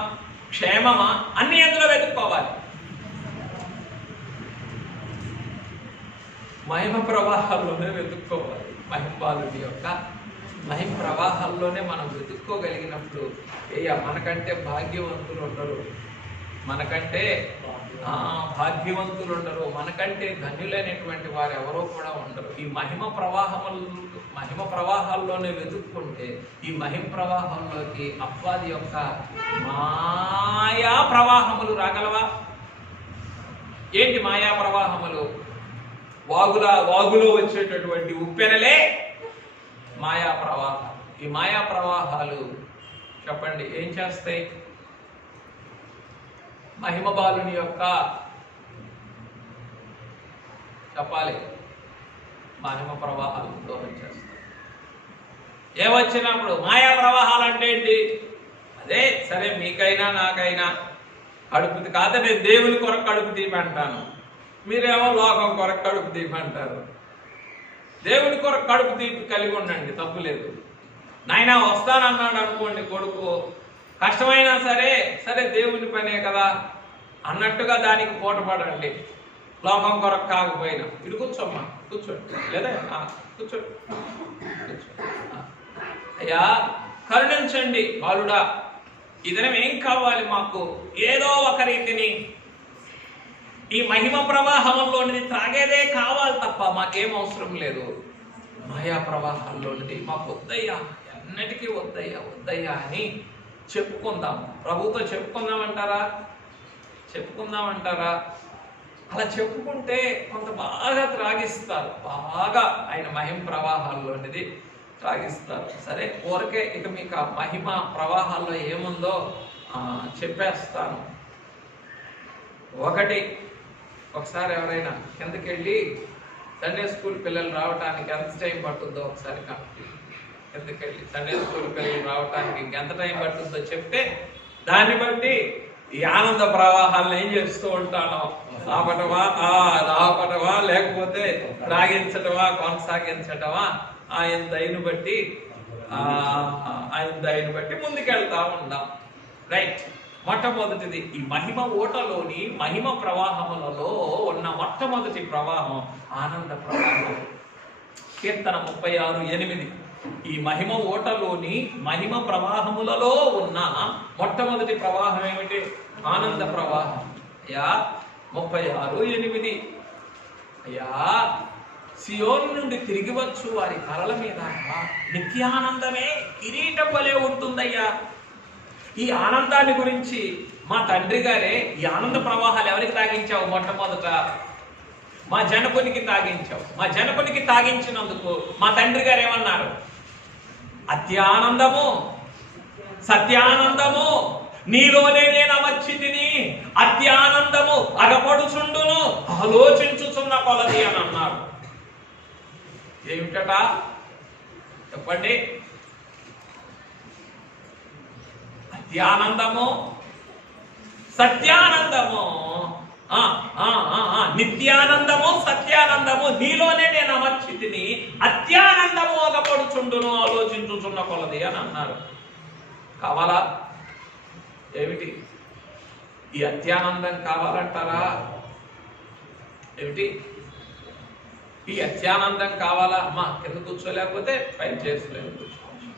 క్షేమమా, అన్ని ఎందులో వెతుక్కోవాలి? మహిమ ప్రవాహాల్లోనే వెతుక్కోవాలి. మహింబాలుడి యొక్క మహిమ ప్రవాహాల్లోనే మనం వెతుక్కోగలిగినప్పుడు మనకంటే భాగ్యవంతులు ఉండరు, మనకంటే భాగ్యవంతులు ఉండరు, మనకంటే ధన్యులైనటువంటి వారు ఎవరో కూడా ఉండరు. ఈ మహిమ ప్రవాహాల్లోనే వెతుక్కుంటే ఈ మహిమ ప్రవాహంలోకి అపవాది యొక్క మాయా ప్రవాహములు రాగలవా? ఏంటి మాయా ప్రవాహములు? వాగులో వచ్చేటటువంటి ఉప్పెనలే మాయా ప్రవాహాలు. ఈ మాయా ప్రవాహాలు చెప్పండి ఏం చేస్తాయి? మహిమ బాలుని యొక్క చెప్పాలి మహిమ ప్రవాహాలు దూరం చేస్తాయి. ఏమొచ్చినప్పుడు మాయా ప్రవాహాలు అంటే ఏంటి? అదే సరే, మీకైనా నాకైనా కడుపు కాదు, నేను దేవుని కొరకు కడుపు తీయమంటాను, మీరేమో లోకం కొరకు కడుపు తీయమంటారు. దేవుని కొరకు కడుపు తీపి కలిగి ఉండండి, తప్పులేదు. నాయన వస్తానన్నాడు అనుకోండి కొడుకు, కష్టమైనా సరే సరే దేవుని పనే కదా అన్నట్టుగా దానికి పోటపడండి. లోకం కొరకు కాకపోయినా ఇటు కూర్చోమ్మా, కూర్చోండి, లేదా కూర్చోండి. అయ్యా కరుణించండి బాలుడా, ఈ దినం ఏం కావాలి మాకు? ఏదో ఒక రీతిని ఈ మహిమ ప్రవాహంలోనిది త్రాగేదే కావాలి తప్ప మాకేం అవసరం లేదు. మాయా ప్రవాహంలోనిది మాకు వద్దయ్యా, ఎన్నటికీ వద్దయ్యా వద్దయ్యా అని చెప్పుకుందాం. ప్రభుతో చెప్పుకుందామంటారా? అలా చెప్పుకుంటే కొంత బాగా త్రాగిస్తారు, బాగా ఆయన మహిమ ప్రవాహాల్లోనిది త్రాగిస్తారు. సరే, ఊరికే ఇక మీకు ఆ మహిమ ప్రవాహాల్లో ఏముందో చెప్పేస్తాను. ఒకసారి ఎవరైనా కిందకెళ్ళి సండే స్కూల్ పిల్లలు రావడానికి ఎంత టైం పట్టుద్దో ఒకసారి కిందకెళ్ళి సండే స్కూల్ పిల్లలు రావడానికి ఎంత టైం పట్టుద్దో చెప్తే దాన్ని బట్టి ఈ ఆనంద ప్రవాహాలను ఏం చేస్తూ ఉంటానో, రాపటమా లేకపోతే రాగించటమా కొనసాగించటమా ఆయన దయను బట్టి ముందుకెళ్తా ఉందాం. రైట్. మొట్టమొదటిది ఈ మహిమ ఓటలోని మహిమ ప్రవాహములలో ఉన్న మొట్టమొదటి ప్రవాహం ఆనంద ప్రవాహం. కీర్తన 36:8. ఈ మహిమ ఓటలోని మహిమ ప్రవాహములలో ఉన్న మొట్టమొదటి ప్రవాహం ఏమిటి? ఆనంద ప్రవాహం. అయ్యా 36:8. అయ్యా సియోను నుండి తిరిగి వచ్చు వారి తలల మీద నిత్యానందమే కిరీటం వలె ఉంటుందయ్యా. ఈ ఆనందాన్ని గురించి మా తండ్రి గారే ఈ ఆనంద ప్రవాహాలు ఎవరికి తాగించావు? మొట్టమొదట మా జనకునికి తాగించావు. మా జనకునికి తాగించినందుకు మా తండ్రి గారు ఏమన్నారు? అత్యానందము సత్యానందము నీలోనే నేను అమర్చితిని, అత్యానందము అగపడుచుండును ఆలోచించుచున్న కొలది అని అన్నారు. ఏమిటట చెప్పండి? అత్యానందము సత్యానందము, నిత్యానందము సత్యానందము నీలోనే నేను అమర్చితిని, అత్యానందము అగపడుచుండును ఆలోచించుచున్న కొలది అని అన్నారు. కావాలా? ఏమిటి ఈ అత్యానందం? కావాలంటారా? ఏమిటి ఈ అత్యానందం కావాలా? అమ్మా కింద కూర్చోలేకపోతే పైన చేసుకోలేదు కూర్చోవచ్చు.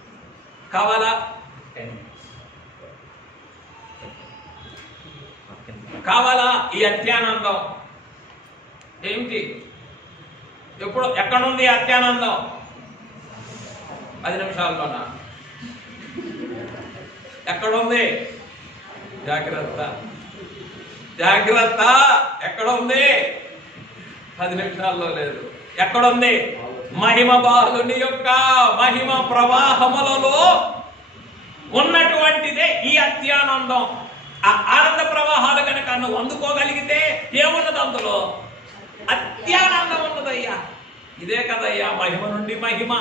కావాలా? కావాలా ఈ అత్యానందం? ఏమిటి ఎప్పుడు ఎక్కడుంది అత్యానందం? 10 నిమిషాల్లోనా? ఎక్కడుంది? జాగ్రత్త జాగ్రత్త. ఎక్కడుంది? 10 నిమిషాల్లో లేదు. ఎక్కడుంది? మహిమ బాలుని యొక్క మహిమ ప్రవాహములలో ఉన్నటువంటిదే ఈ అత్యానందం. ఆ ఆనంద ప్రవాహాలు కనుక నువ్వు అందుకోగలిగితే ఏమున్నది అందులో? అత్యానందం ఉన్నదయ్యా. ఇదే కదయ్యా మహిమ నుండి మహిమ.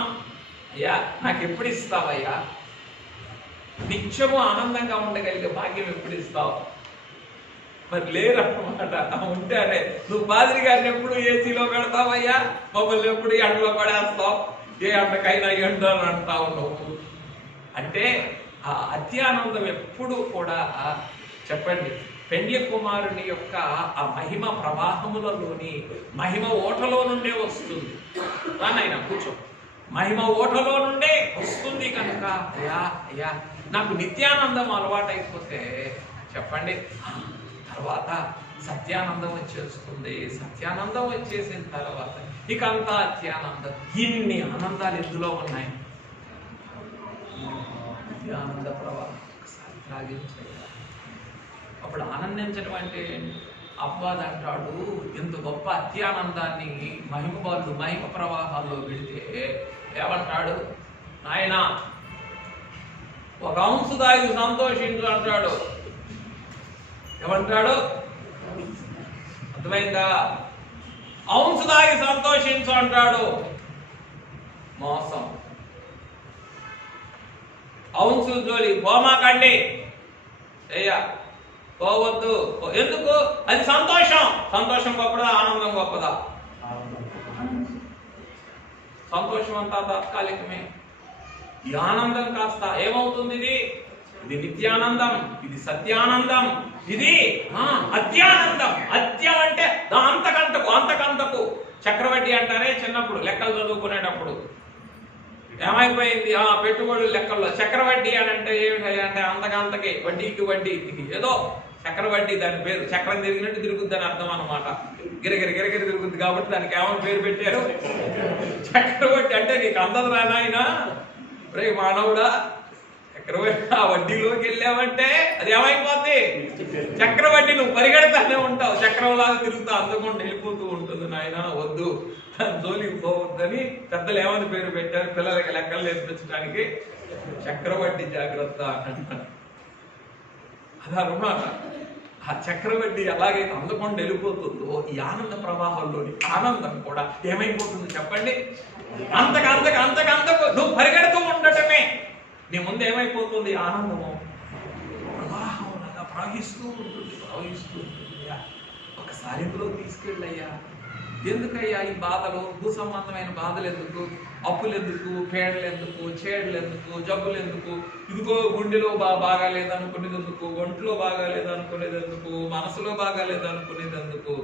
అయ్యా నాకు ఎప్పుడు ఇస్తావయ్యా? నిత్యము ఆనందంగా ఉండగలిగే భాగ్యం ఎప్పుడు ఇస్తావు? మరి లేరన్నమాట. ఉంటే అనే నువ్వు పాదిరి గారిని ఎప్పుడు ఏసీలో పెడతావయ్యా? మమ్మల్ని ఎప్పుడు ఎండలో పడేస్తావు? ఏ ఎండకైనా ఎండ అని అంటావు నువ్వు. అంటే ఆ అత్యానందం ఎప్పుడు కూడా చెప్పండి పెండ్లి కుమారుని యొక్క ఆ మహిమ ప్రవాహములలోని మహిమ ఓటలో నుండే వస్తుంది. నాయన కూర్చో. మహిమ ఓటలో నుండే వస్తుంది కనుక అయ్యా అయ్యా నాకు నిత్యానందం అలవాటైపోతే చెప్పండి తర్వాత సత్యానందం వచ్చేస్తుంది. సత్యానందం వచ్చేసిన తర్వాత ఇక అంతా అత్యానందం. ఇన్ని ఆనందాలు ఎందులో ఉన్నాయి? ఆనంద ప్రవాహం ఒకసారి త్రాగించాలి. అప్పుడు ఆనందించడం అంటే అపవాది అంటాడు ఇంత గొప్ప అత్యానందాన్ని మహిమ వాళ్ళు మహిమ ప్రవాహాల్లో పెడితే ఏమంటాడు? ఆయన 1 ఔన్సు దాగి సంతోషించు అంటాడు. ఏమంటాడు? అర్థమైందా? ఔన్సు దాగి సంతోషించు అంటాడు. మోసం. ఔన్సు జోలి పోమాకండి అయ్యా, పోవద్దు. ఎందుకు? అది సంతోషం. సంతోషం గొప్పదా? ఆనందం గొప్పదా? సంతోషం అంతా తాత్కాలికమే. ఈ ఆనందం కాస్త ఏమవుతుంది? ఇది నిత్యానందం, ఇది సత్యానందం, ఇది అత్యానందం. అత్యం అంటే అంతకంతకు అంతకంతకు. చక్రవడ్డీ అంటారే చిన్నప్పుడు లెక్కలు చదువుకునేటప్పుడు ఏమైపోయింది? పెట్టుబడులు లెక్కల్లో చక్రవడ్డీ అని అంటే ఏమిటి అంటే అంతకంతకి వడ్డీకి వడ్డీకి ఏదో చక్రవడ్డీ దాని పేరు. చక్రం తిరిగినట్టు తిరుగుద్ది అని అర్థం అనమాట. గిరగిరి గిరగిరి తిరుగుద్ది కాబట్టి దానికి ఏమైనా పేరు పెట్టారు? చక్రవడ్డీ. అంటే నీకు అందదు రానాయన రే మానవుడా, చక్రవడ్డీ ఆ వడ్డీలోకి వెళ్ళావంటే అది ఏమైపోద్ది? చక్రవడ్డీ. నువ్వు పరిగెడతానే ఉంటావు, చక్రంలాగా తిరుగుతా అందుకుండా వెళ్ళిపోతూ ఉంటుంది. నాయన వద్దు, జోలికి పోవద్దని పెద్దలు ఏమని పేరు పెట్టారు పిల్లలకి లెక్కలు నేర్పించడానికి? చక్రవడ్డీ. జాగ్రత్త అంటారు. అదనమాట. ఆ చక్రవడ్డీ ఎలాగైతే అందకుండా వెళ్ళిపోతుందో ఈ ఆనంద ప్రవాహంలోని ఆనందం కూడా ఏమైపోతుంది చెప్పండి? అంతకంతకు నువ్వు పరిగెడుతూ ఉండటమే. నీ ముందు ఏమైపోతుంది? ఆనందము ప్రవాహం లాగా ప్రవహిస్తూ ఉంటుంది, ప్రవహిస్తూ ఉంటుంది. ఒకసారి ఇందులో తీసుకెళ్ళయ్యా. ఎందుకయ్యా ఈ బాధలు? భూ సంబంధమైన బాధలు ఎందుకు? అప్పులు ఎందుకు? పేడలు ఎందుకు? చేడలు ఎందుకు? జబ్బులు ఎందుకు? ఇదిగో గుండెలో బాగాలేదు అనుకునేది ఎందుకు? ఒంట్లో బాగాలేదు అనుకునేది ఎందుకు? మనసులో బాగాలేదు అనుకునేది ఎందుకు?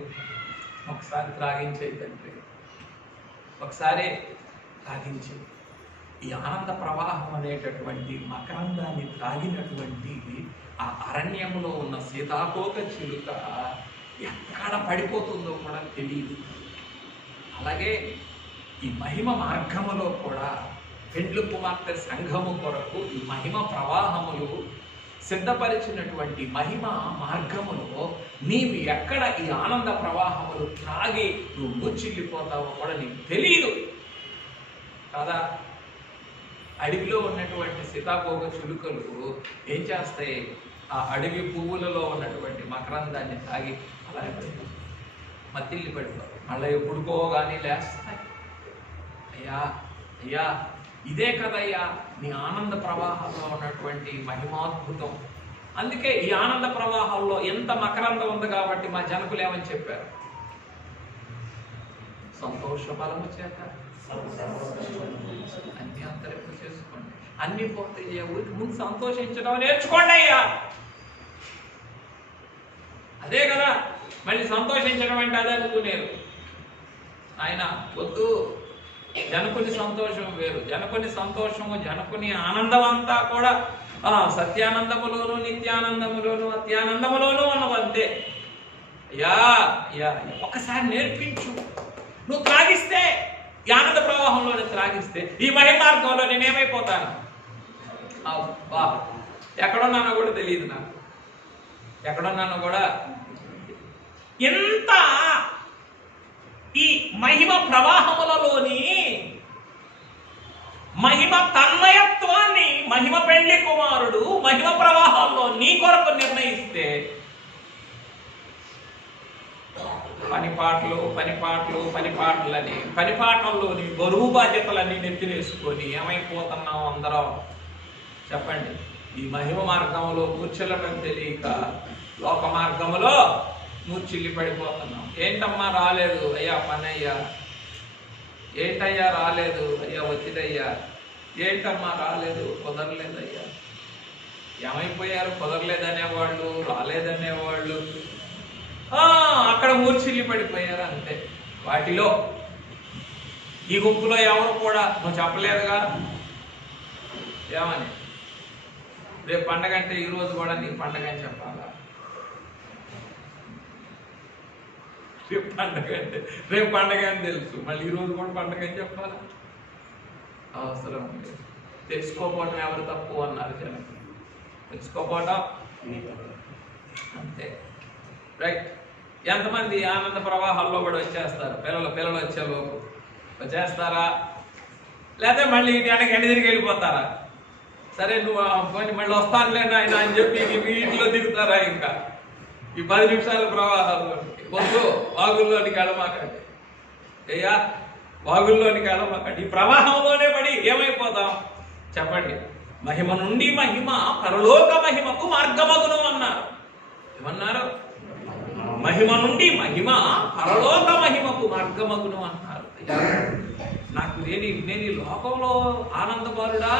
ఒకసారి త్రాగించేదంటే ఒకసారి త్రాగించే ఈ ఆనంద ప్రవాహం అనేటటువంటి మకరందాన్ని త్రాగినటువంటి ఆ అరణ్యంలో ఉన్న సీతాకోక చిలుక ఎక్కడ పడిపోతుందో కూడా తెలియదు. అలాగే ఈ మహిమ మార్గములో కూడా పెండ్లి కుమార్తె సంఘము కొరకు ఈ మహిమ ప్రవాహములు సిద్ధపరిచినటువంటి మహిమ మార్గములో నీవు ఎక్కడ ఈ ఆనంద ప్రవాహములు త్రాగి నువ్వు మూర్చిల్లిపోతావో కూడా నీకు తెలియదు కదా. అడవిలో ఉన్నటువంటి సీతాకోక చిలుకలు ఏం చేస్తాయి? ఆ అడవి పువ్వులలో ఉన్నటువంటి మకరందాన్ని తాగి అలాగే మత్తిల్లి పడిపోతాయి. మళ్ళీ ఎప్పుడుకోగానే లేస్తాయి. అయ్యా అయ్యా ఇదే కదయ్యా నీ ఆనంద ప్రవాహంలో ఉన్నటువంటి మహిమాద్భుతం. అందుకే ఈ ఆనంద ప్రవాహంలో ఎంత మకరందం ఉంది కాబట్టి మా జనకులు ఏమని చెప్పారు? సంతోష బలము చేత అన్ని అంతరింప చేసుకోండి, అన్ని పోతాయి. ఊరికి ముందు సంతోషించడం నేర్చుకోండి అయ్యా. అదే కదా మళ్ళీ సంతోషించడం అంటే అదే అనుకునేరు. ఆయన వద్దు, జనకుని సంతోషం వేరు. జనకుని సంతోషము జనకుని ఆనందం అంతా కూడా సత్యానందములోను నిత్యానందములోను అత్యానందములోను ఉన్నదంతే. అయ్యా అయ్యా ఒకసారి నేర్పించు. నువ్వు త్రాగిస్తే, ఈ ఆనంద ప్రవాహంలోనే త్రాగిస్తే ఈ మహిమ మార్గంలో నేనేమైపోతాను? అబ్బా, ఎక్కడున్నానో కూడా తెలియదు నాకు, ఎక్కడున్నానో కూడా. ఎంత ఈ మహిమ ప్రవాహములలోని మహిమ తన్మయత్వాన్ని మహిమ పెండ్లి కుమారుడు మహిమ ప్రవాహాల్లో నీ కొరకు నిర్ణయిస్తే పనిపాటలని పనిపాటల్లోని బరువు బాధ్యతలన్నీ నెత్తినేసుకొని ఏమైపోతున్నాం అందరం? చెప్పండి. ఈ మహిమ మార్గంలో కూర్చోలటం తెలియక లోక మార్గంలో మూర్చిల్లి పడిపోతున్నాం. ఏంటమ్మా రాలేదు? అయ్యా పని అయ్యా. ఏంటయ్యా రాలేదు? అయ్యా వచ్చిదయ్యా. ఏంటమ్మా రాలేదు? కుదరలేదయ్యా. ఏమైపోయారు? కుదరలేదనేవాళ్ళు, రాలేదనేవాళ్ళు, అక్కడ మూర్చిల్లి పడిపోయారు అంతే. వాటిలో ఈ గుంపులో ఎవరు కూడా నువ్వు చెప్పలేదుగా ఏమని? రేపు పండగ అంటే ఈరోజు కూడా నీకు పండగ అని చెప్పాలా? రేపు పండగ అని తెలుసు, మళ్ళీ ఈరోజు కూడా పండగ అని చెప్పాలా? అవసరం లేదు. తెలుసుకోకపోవడం ఎవరు తప్పు అన్నారు జనం. తెలుసుకోకపోవడం అంతే. రైట్. ఎంతమంది ఆనంద ప్రవాహాల్లో కూడా వచ్చేస్తారు? పిల్లలు వచ్చేలోపు వచ్చేస్తారా? లేకపోతే మళ్ళీ వెనక తిరిగి వెళ్ళిపోతారా? సరే నువ్వు మళ్ళీ వస్తానులే నాయన అని చెప్పి వీటిలో దిగుతారా? ఇంకా ఈ 10 నిమిషాల ప్రవాహాల్లో వద్దు, వాగుల్లోనికి ఎడమాకండి అయ్యా, వాగుల్లోనికి ఎడమాకండి. ఈ ప్రవాహంలోనే పడి ఏమైపోతాం చెప్పండి? మహిమ నుండి మహిమ, పరలోక మహిమకు మార్గమగును అన్నారు. ఏమన్నారు? మహిమ నుండి మహిమ, పరలోక మహిమకు మార్గమగును అన్నారు. నాకు నేను ఈ లోకంలో ఆనందబాలుడా,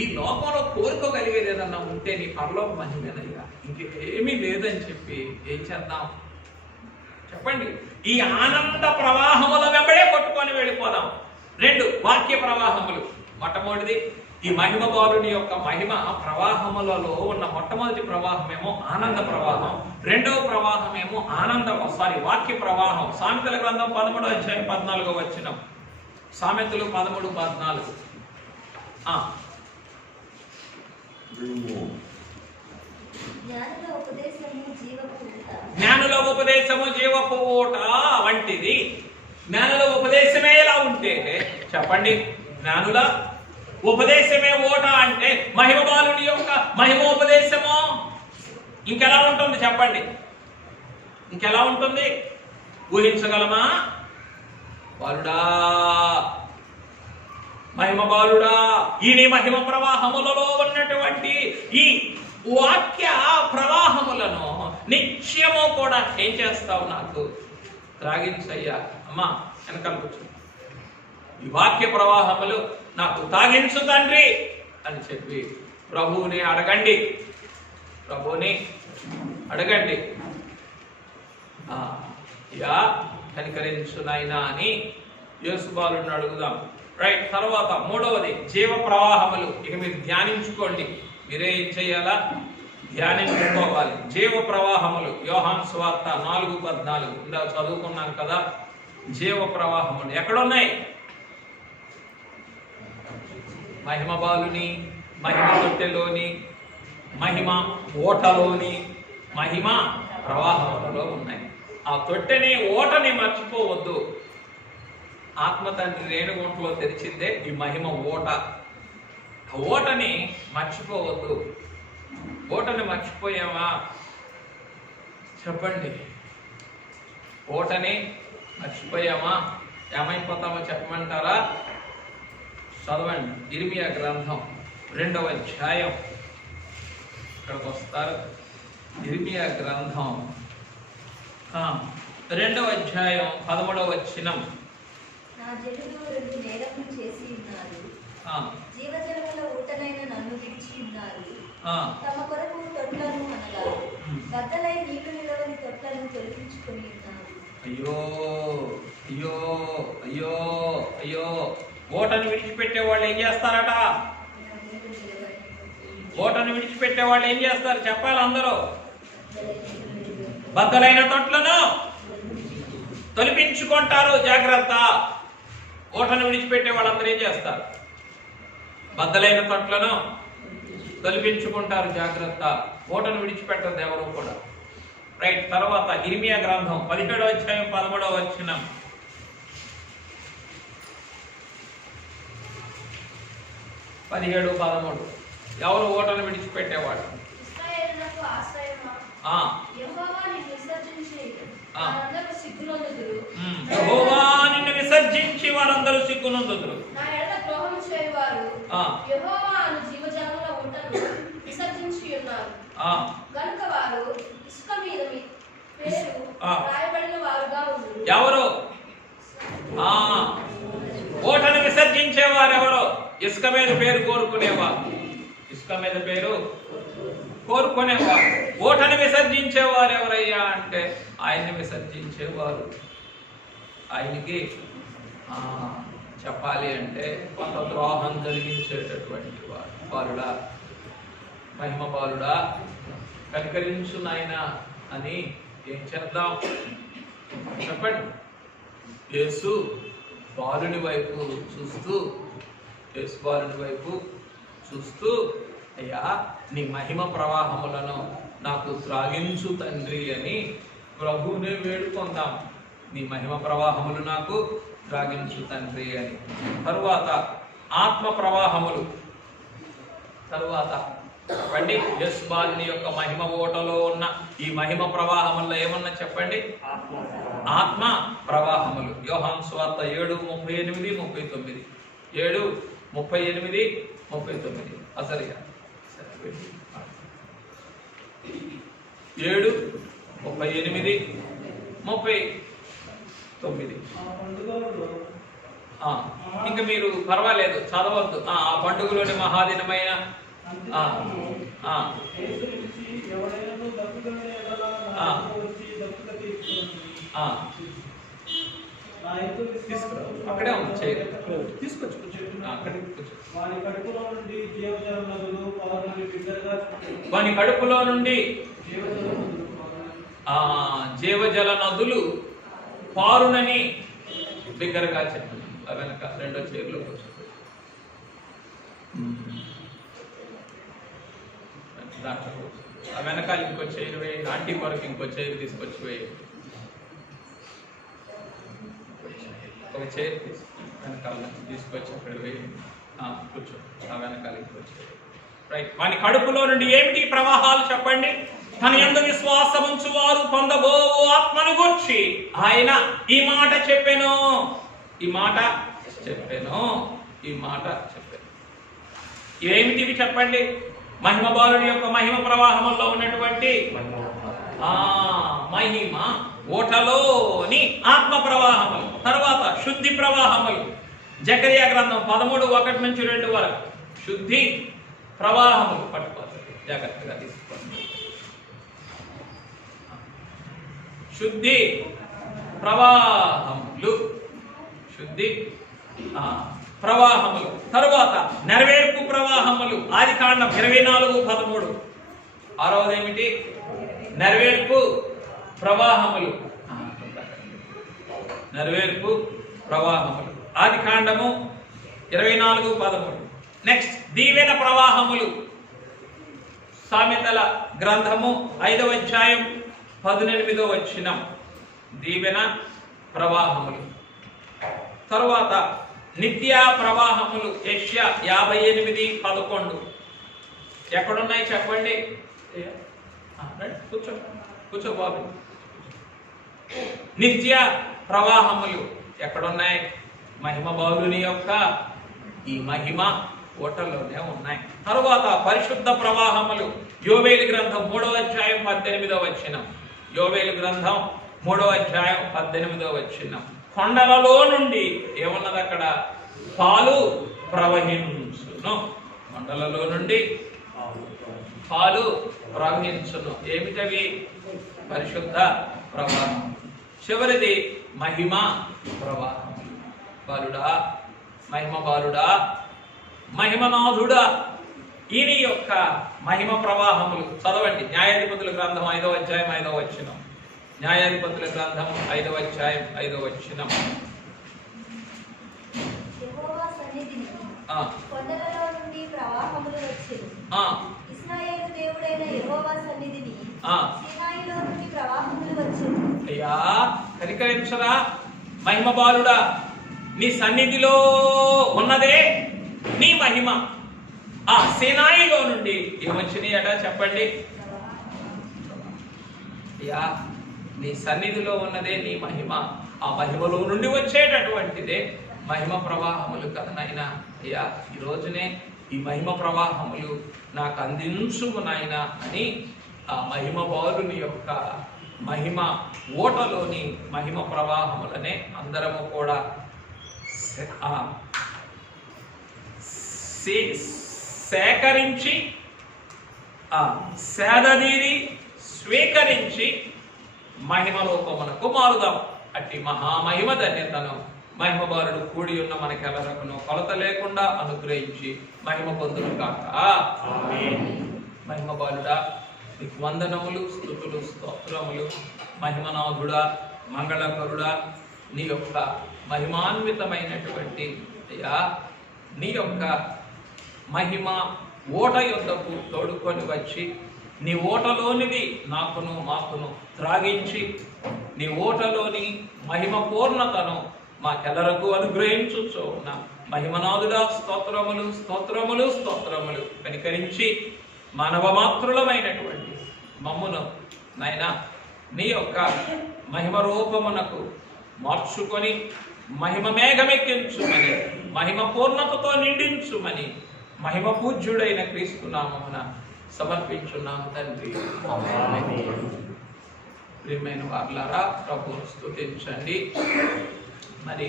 ఈ లోకంలో కోరుకోగలిగేది ఏదన్నా ఉంటే నీ పరలోక మహిమేనయ్యా, ఇంకేమీ లేదని చెప్పి ఏం చేద్దాం చెప్పండి? ఈ ఆనంద ప్రవాహముల వెంబడే కొట్టుకొని వెళ్ళిపోదాం. 2 వాక్య ప్రవాహములు. మొట్టమొదటిది ఈ మహిమ బాలుని యొక్క మహిమ ప్రవాహములలో ఉన్న మొట్టమొదటి ప్రవాహమేమో ఆనంద ప్రవాహం, రెండవ ప్రవాహమేమో వాక్య ప్రవాహం. సామెతల గ్రంథం 13వ అధ్యాయం 14వ వచనం. సామెతలు 13:14. జ్ఞానుల ఉపదేశము జీవపు ఊట వంటిది. జ్ఞానుల ఉపదేశమే ఎలా ఉంటే చెప్పండి? జ్ఞానుల ఉపదేశమే ఓట అంటే మహిమ బాలుని యొక్క మహిమోపదేశము ఇంకెలా ఉంటుంది చెప్పండి? ఇంకెలా ఉంటుంది? ఊహించగలమా? బాలుడా, మహిమ బాలుడా, ఈ నీ మహిమ ప్రవాహములలో ఉన్నటువంటి ఈ వాక్య ప్రవాహములను నిత్యము కూడా ఏం చేస్తావు? నాకు త్రాగించయ్యా. అమ్మా వెనకాల కూర్చో. ఈ వాక్య ప్రవాహములు నాకు తాగించు తండ్రి అని చెప్పి ప్రభువుని అడగండి. యా కనికరించు నాయనా అని యేసు బాలుని అడుగుదాం. రైట్. తర్వాత 3వది జీవ ప్రవాహములు. ఇక మీరు ధ్యానించుకోండి. మీరే ఏం చేయాలా? ధ్యానించుకోవాలి. జీవ ప్రవాహములు. యోహాను సువార్త 4:14 ఇందాక చదువుకున్నాం కదా. జీవ ప్రవాహములు ఎక్కడున్నాయి? మహిమ బాలుని మహిమ తొట్టెలోని, మహిమ ఓటలోని, మహిమ ప్రవాహములలో ఉన్నాయి. ఆ తొట్టెని ఓటని మర్చిపోవద్దు. ఆత్మ తండ్రి రేణుగుంటలో తెరిచిందే ఈ మహిమ ఓట. ఓటని మర్చిపోవద్దు. ఓటని మర్చిపోయావా చెప్పండి? ఓటని మర్చిపోయామా ఏమైపోతామో చెప్పమంటారా? చదవండి. ఇర్మియా గ్రంథం 2వ అధ్యాయం. ఇక్కడికి వస్తారు. ఇర్మియా గ్రంథం 2వ అధ్యాయం 13వ వచనం. నా జనులు 2 నేరములు చేసి ఉన్నారు. జీవజలముల ఊటనైన నన్ను విడిచి ఉన్నారు. తమ కొరకు తొట్లను అనగా బద్దలై నీళ్లు నిలవని తొట్లను తొలగించుకొని ఉన్నారు. అయ్యో అయ్యో అయ్యో అయ్యో. ఓటను విడిచిపెట్టే వాళ్ళు ఏం చేస్తారట? ఓటను విడిచిపెట్టే వాళ్ళు ఏం చేస్తారు చెప్పాలి అందరూ? బద్దలైన తొట్లను తొలిపించుకుంటారు, జాగ్రత్త. ఓటను విడిచిపెట్టే వాళ్ళందరూ ఏం చేస్తారు? బద్దలైన తొట్లను తొలిపించుకుంటారు, జాగ్రత్త. ఓటను విడిచిపెట్టదు ఎవరు కూడా. రైట్. తర్వాత ఇర్మియా గ్రంథం 17వ అధ్యాయం 13వ వచనం. 17-13 ఎవరు ఓటను విడిచిపెట్టేవాడు? ఇశ్రాయేలునకు ఆశ్రయమా, యెహోవా నిన్ను విసర్జించి వారందరూ సిగ్గునొందుదురు. యెహోవా నిన్ను విసర్జించి వారందరూ సిగ్గునొందుదురు. నా ఎడల ద్రోహం చేయువారు యెహోవా అను జీవజలముల ఊటను విసర్జించి ఉన్నారు. గనుక వారు ఇసుక మీద పేరు రాయబడిన వారుగా ఉండురు. ఎవరు? ఓటను విసర్జించేవారు ఎవరు? ఇసుక మీద పేరు కోరుకునేవారు. ఇసుక మీద పేరు కోరుకునేవారు. ఓటను విసర్జించేవారు ఎవరయ్యా అంటే ఆయన్ని విసర్జించేవారు. ఆయనకి చెప్పాలి అంటే కొంత ద్రోహం కలిగించేటటువంటి వారు. బాలుడా, మహిమ బాలుడా, కనికరించు నాయనా అని ఏం చేద్దాం చెప్పండి? యేసు బాలుని వైపు చూస్తూ, యేసు బాలుని వైపు చూస్తూ, అయ్యా నీ మహిమ ప్రవాహములను నాకు త్రాగించు తండ్రి అని ప్రభువునే వేడుకొందాం. నీ మహిమ ప్రవాహములు నాకు త్రాగించు తండ్రి అని. తరువాత ఆత్మ ప్రవాహములు. తరువాత చెప్పండి, యేసు బాలుని యొక్క మహిమ ఓటలో ఉన్న ఈ మహిమ ప్రవాహముల్లో ఏమన్నా చెప్పండి? ఆత్మ ప్రవాహములు. యోహాను సువార్త 7:38-39. 7:38-39. అసలుగా 7:38-39. ఇంకా మీరు పర్వాలేదు చదవద్దు. ఆ పండుగలోని మహాదినమైన అక్కడే ఉంది, తీసుకొచ్చు. వాని కడుపులో నుండి జీవజల నదులు పారునని బిగ్గరగా చెప్పండి. వెనక రెండో చైర్లో దాంట్లో ఆ వెనకాల ఇంకో చైర్ వేయండి. ఆంటీ కొరకు ఇంకో చైర్ తీసుకొచ్చి వేయండి. ఒక చైర్ వెనకాల తీసుకొచ్చి అక్కడ వేయండి. కూర్చో. ఆ వెనకాల ఇంకో చైర్. రైట్. వాని కడుపులో నుండి ఏమిటి ప్రవాహాలు చెప్పండి? తన యందు విశ్వాసముంచు వారు పొందబోవు ఆత్మను గూర్చి ఆయన ఈ మాట చెప్పెను. ఈ మాట చెప్పాను. ఏమిటివి చెప్పండి? మహిమ బాలుని యొక్క మహిమ ప్రవాహంలో ఉన్నటువంటి మహిమ ఓటలోని ఆత్మ ప్రవాహములు. తర్వాత శుద్ధి ప్రవాహములు. జకరియా గ్రంథం 13:1-2 వరకు శుద్ధి ప్రవాహములు. పట్టుకోవాలి, జాగ్రత్తగా తీసుకోండి. శుద్ధి ప్రవాహములు. ప్రవాహములు. తరువాత నెరవేర్పు ప్రవాహములు. ఆదికాండం 24:13. ఆరవది ఏమిటి? నెరవేర్పు ప్రవాహములు. నెరవేర్పు ప్రవాహములు. ఆదికాండము 24:13. నెక్స్ట్ దీవెన ప్రవాహములు. సామెతల గ్రంథము 5వ అధ్యాయం 18వ వచనం. దీవెన ప్రవాహములు. తరువాత నిత్య ప్రవాహములు. యెషయా 58:11. ఎక్కడున్నాయి చెప్పండి? కూర్చో బాబు. నిత్య ప్రవాహములు ఎక్కడున్నాయి? మహిమ బాలుని యొక్క ఈ మహిమ ఓటల్లోనే ఉన్నాయి. తరువాత పరిశుద్ధ ప్రవాహములు. యోవేలు గ్రంథం 3వ అధ్యాయం 18వ వచనం. యోవేలు గ్రంథం 3వ అధ్యాయం 18వ వచనం. కొండలలో నుండి ఏమున్నది అక్కడ? పాలు ప్రవహించును. కొండలలో నుండి పాలు ప్రవహించును. ఏమిటవి? పరిశుద్ధ ప్రవాహం. చివరిది మహిమ ప్రవాహం. బాలుడా, మహిమ బాలుడా, మహిమనాథుడా, ఈయన యొక్క మహిమ ప్రవాహములు చదవండి. న్యాయాధిపతుల గ్రంథం 5వ అధ్యాయం 5వ వచనం. న్యాయాధిపతుల గ్రంథం 5వ అధ్యాయం 5వ వచనం. యెహోవా సన్నిధిని కొండలలో నుండి ప్రవాహములు వచ్చెను. ఇశ్రాయేలు దేవుడైన యెహోవా సన్నిధిని సీనాయిలో నుండి ప్రవాహములు వచ్చెను. అయ్యా కనికరించరా మహిమ బాలుడా, నీ సన్నిధిలో ఉన్నదే నీ మహిమ. ఆ సీనాయిలో నుండి ఏమొచ్చినాయట చెప్పండి. అయ్యా నీ సన్నిధిలో ఉన్నదే నీ మహిమ. ఆ మహిమలో నుండి వచ్చేటటువంటిదే మహిమ ప్రవాహములు కదా నాయనా. అయ్యా ఈ రోజునే ఈ మహిమ ప్రవాహములు నాకు అందించుము నాయనా అని ఆ మహిమ బాలుని యొక్క మహిమ ఓటలోని మహిమ ప్రవాహములనే అందరము కూడా సేకరించి సేదదీరి స్వీకరించి మహిమ రూపమునకు మారుదాం. అట్టి మహామహిమ ధన్యతను మహిమ బాలుడు కూడి ఉన్న మనకెల్లరకును కొలత లేకుండా అనుగ్రహించి మహిమ పొందును కాక. మహిమ బాలుడా నీకు వందనములు, స్తుతులు, స్తోత్రములు. మహిమనాథుడా, మంగళకరుడా, నీ యొక్క మహిమాన్వితమైనటువంటి అయ్యా నీ యొక్క మహిమ ఓట యొద్దకు తోడుకొని వచ్చి నీ ఓటలోనిది నాకును మాకును త్రాగించి నీ ఓటలోని మహిమ పూర్ణతను మాకెల్లరకు అనుగ్రహించుచు ఉన్న మహిమనాథుడా స్తోత్రములు, స్తోత్రములు, స్తోత్రములు. కనికరించి మానవ మాతృలమైనటువంటి మమ్మును నాయనా నీ యొక్క మహిమ రూపమునకు మార్చుకొని మహిమ మేఘమెక్కించుమని, మహిమ పూర్ణతతో నిండించుమని మహిమ పూజ్యుడైన క్రీస్తు నామమున సమర్పించున్నాము తండ్రి. ప్రియమైన వారులారా ప్రభువును స్తుతించండి. మరి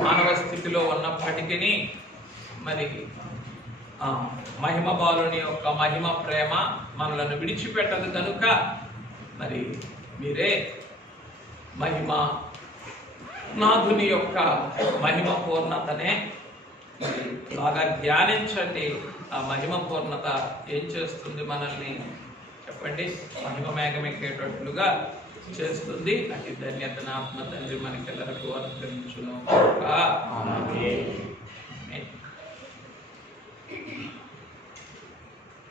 మానవ స్థితిలో ఉన్నప్పటికీ మరి మహిమ బాలుని యొక్క మహిమ ప్రేమ మనలను విడిచిపెట్టదు కనుక మరి మీరే మహిమ నాథుని యొక్క మహిమ పూర్ణతనే బాగా ధ్యానించండి. ఆ మహిమ పూర్ణత ఏం చేస్తుంది మనల్ని చెప్పండి. మహిమ మేఘమెక్కేటట్లుగా చేస్తుంది. అతి ధన్యతను ఆత్మ తండ్రి మనకెల్లరకు అనుగ్రహించును.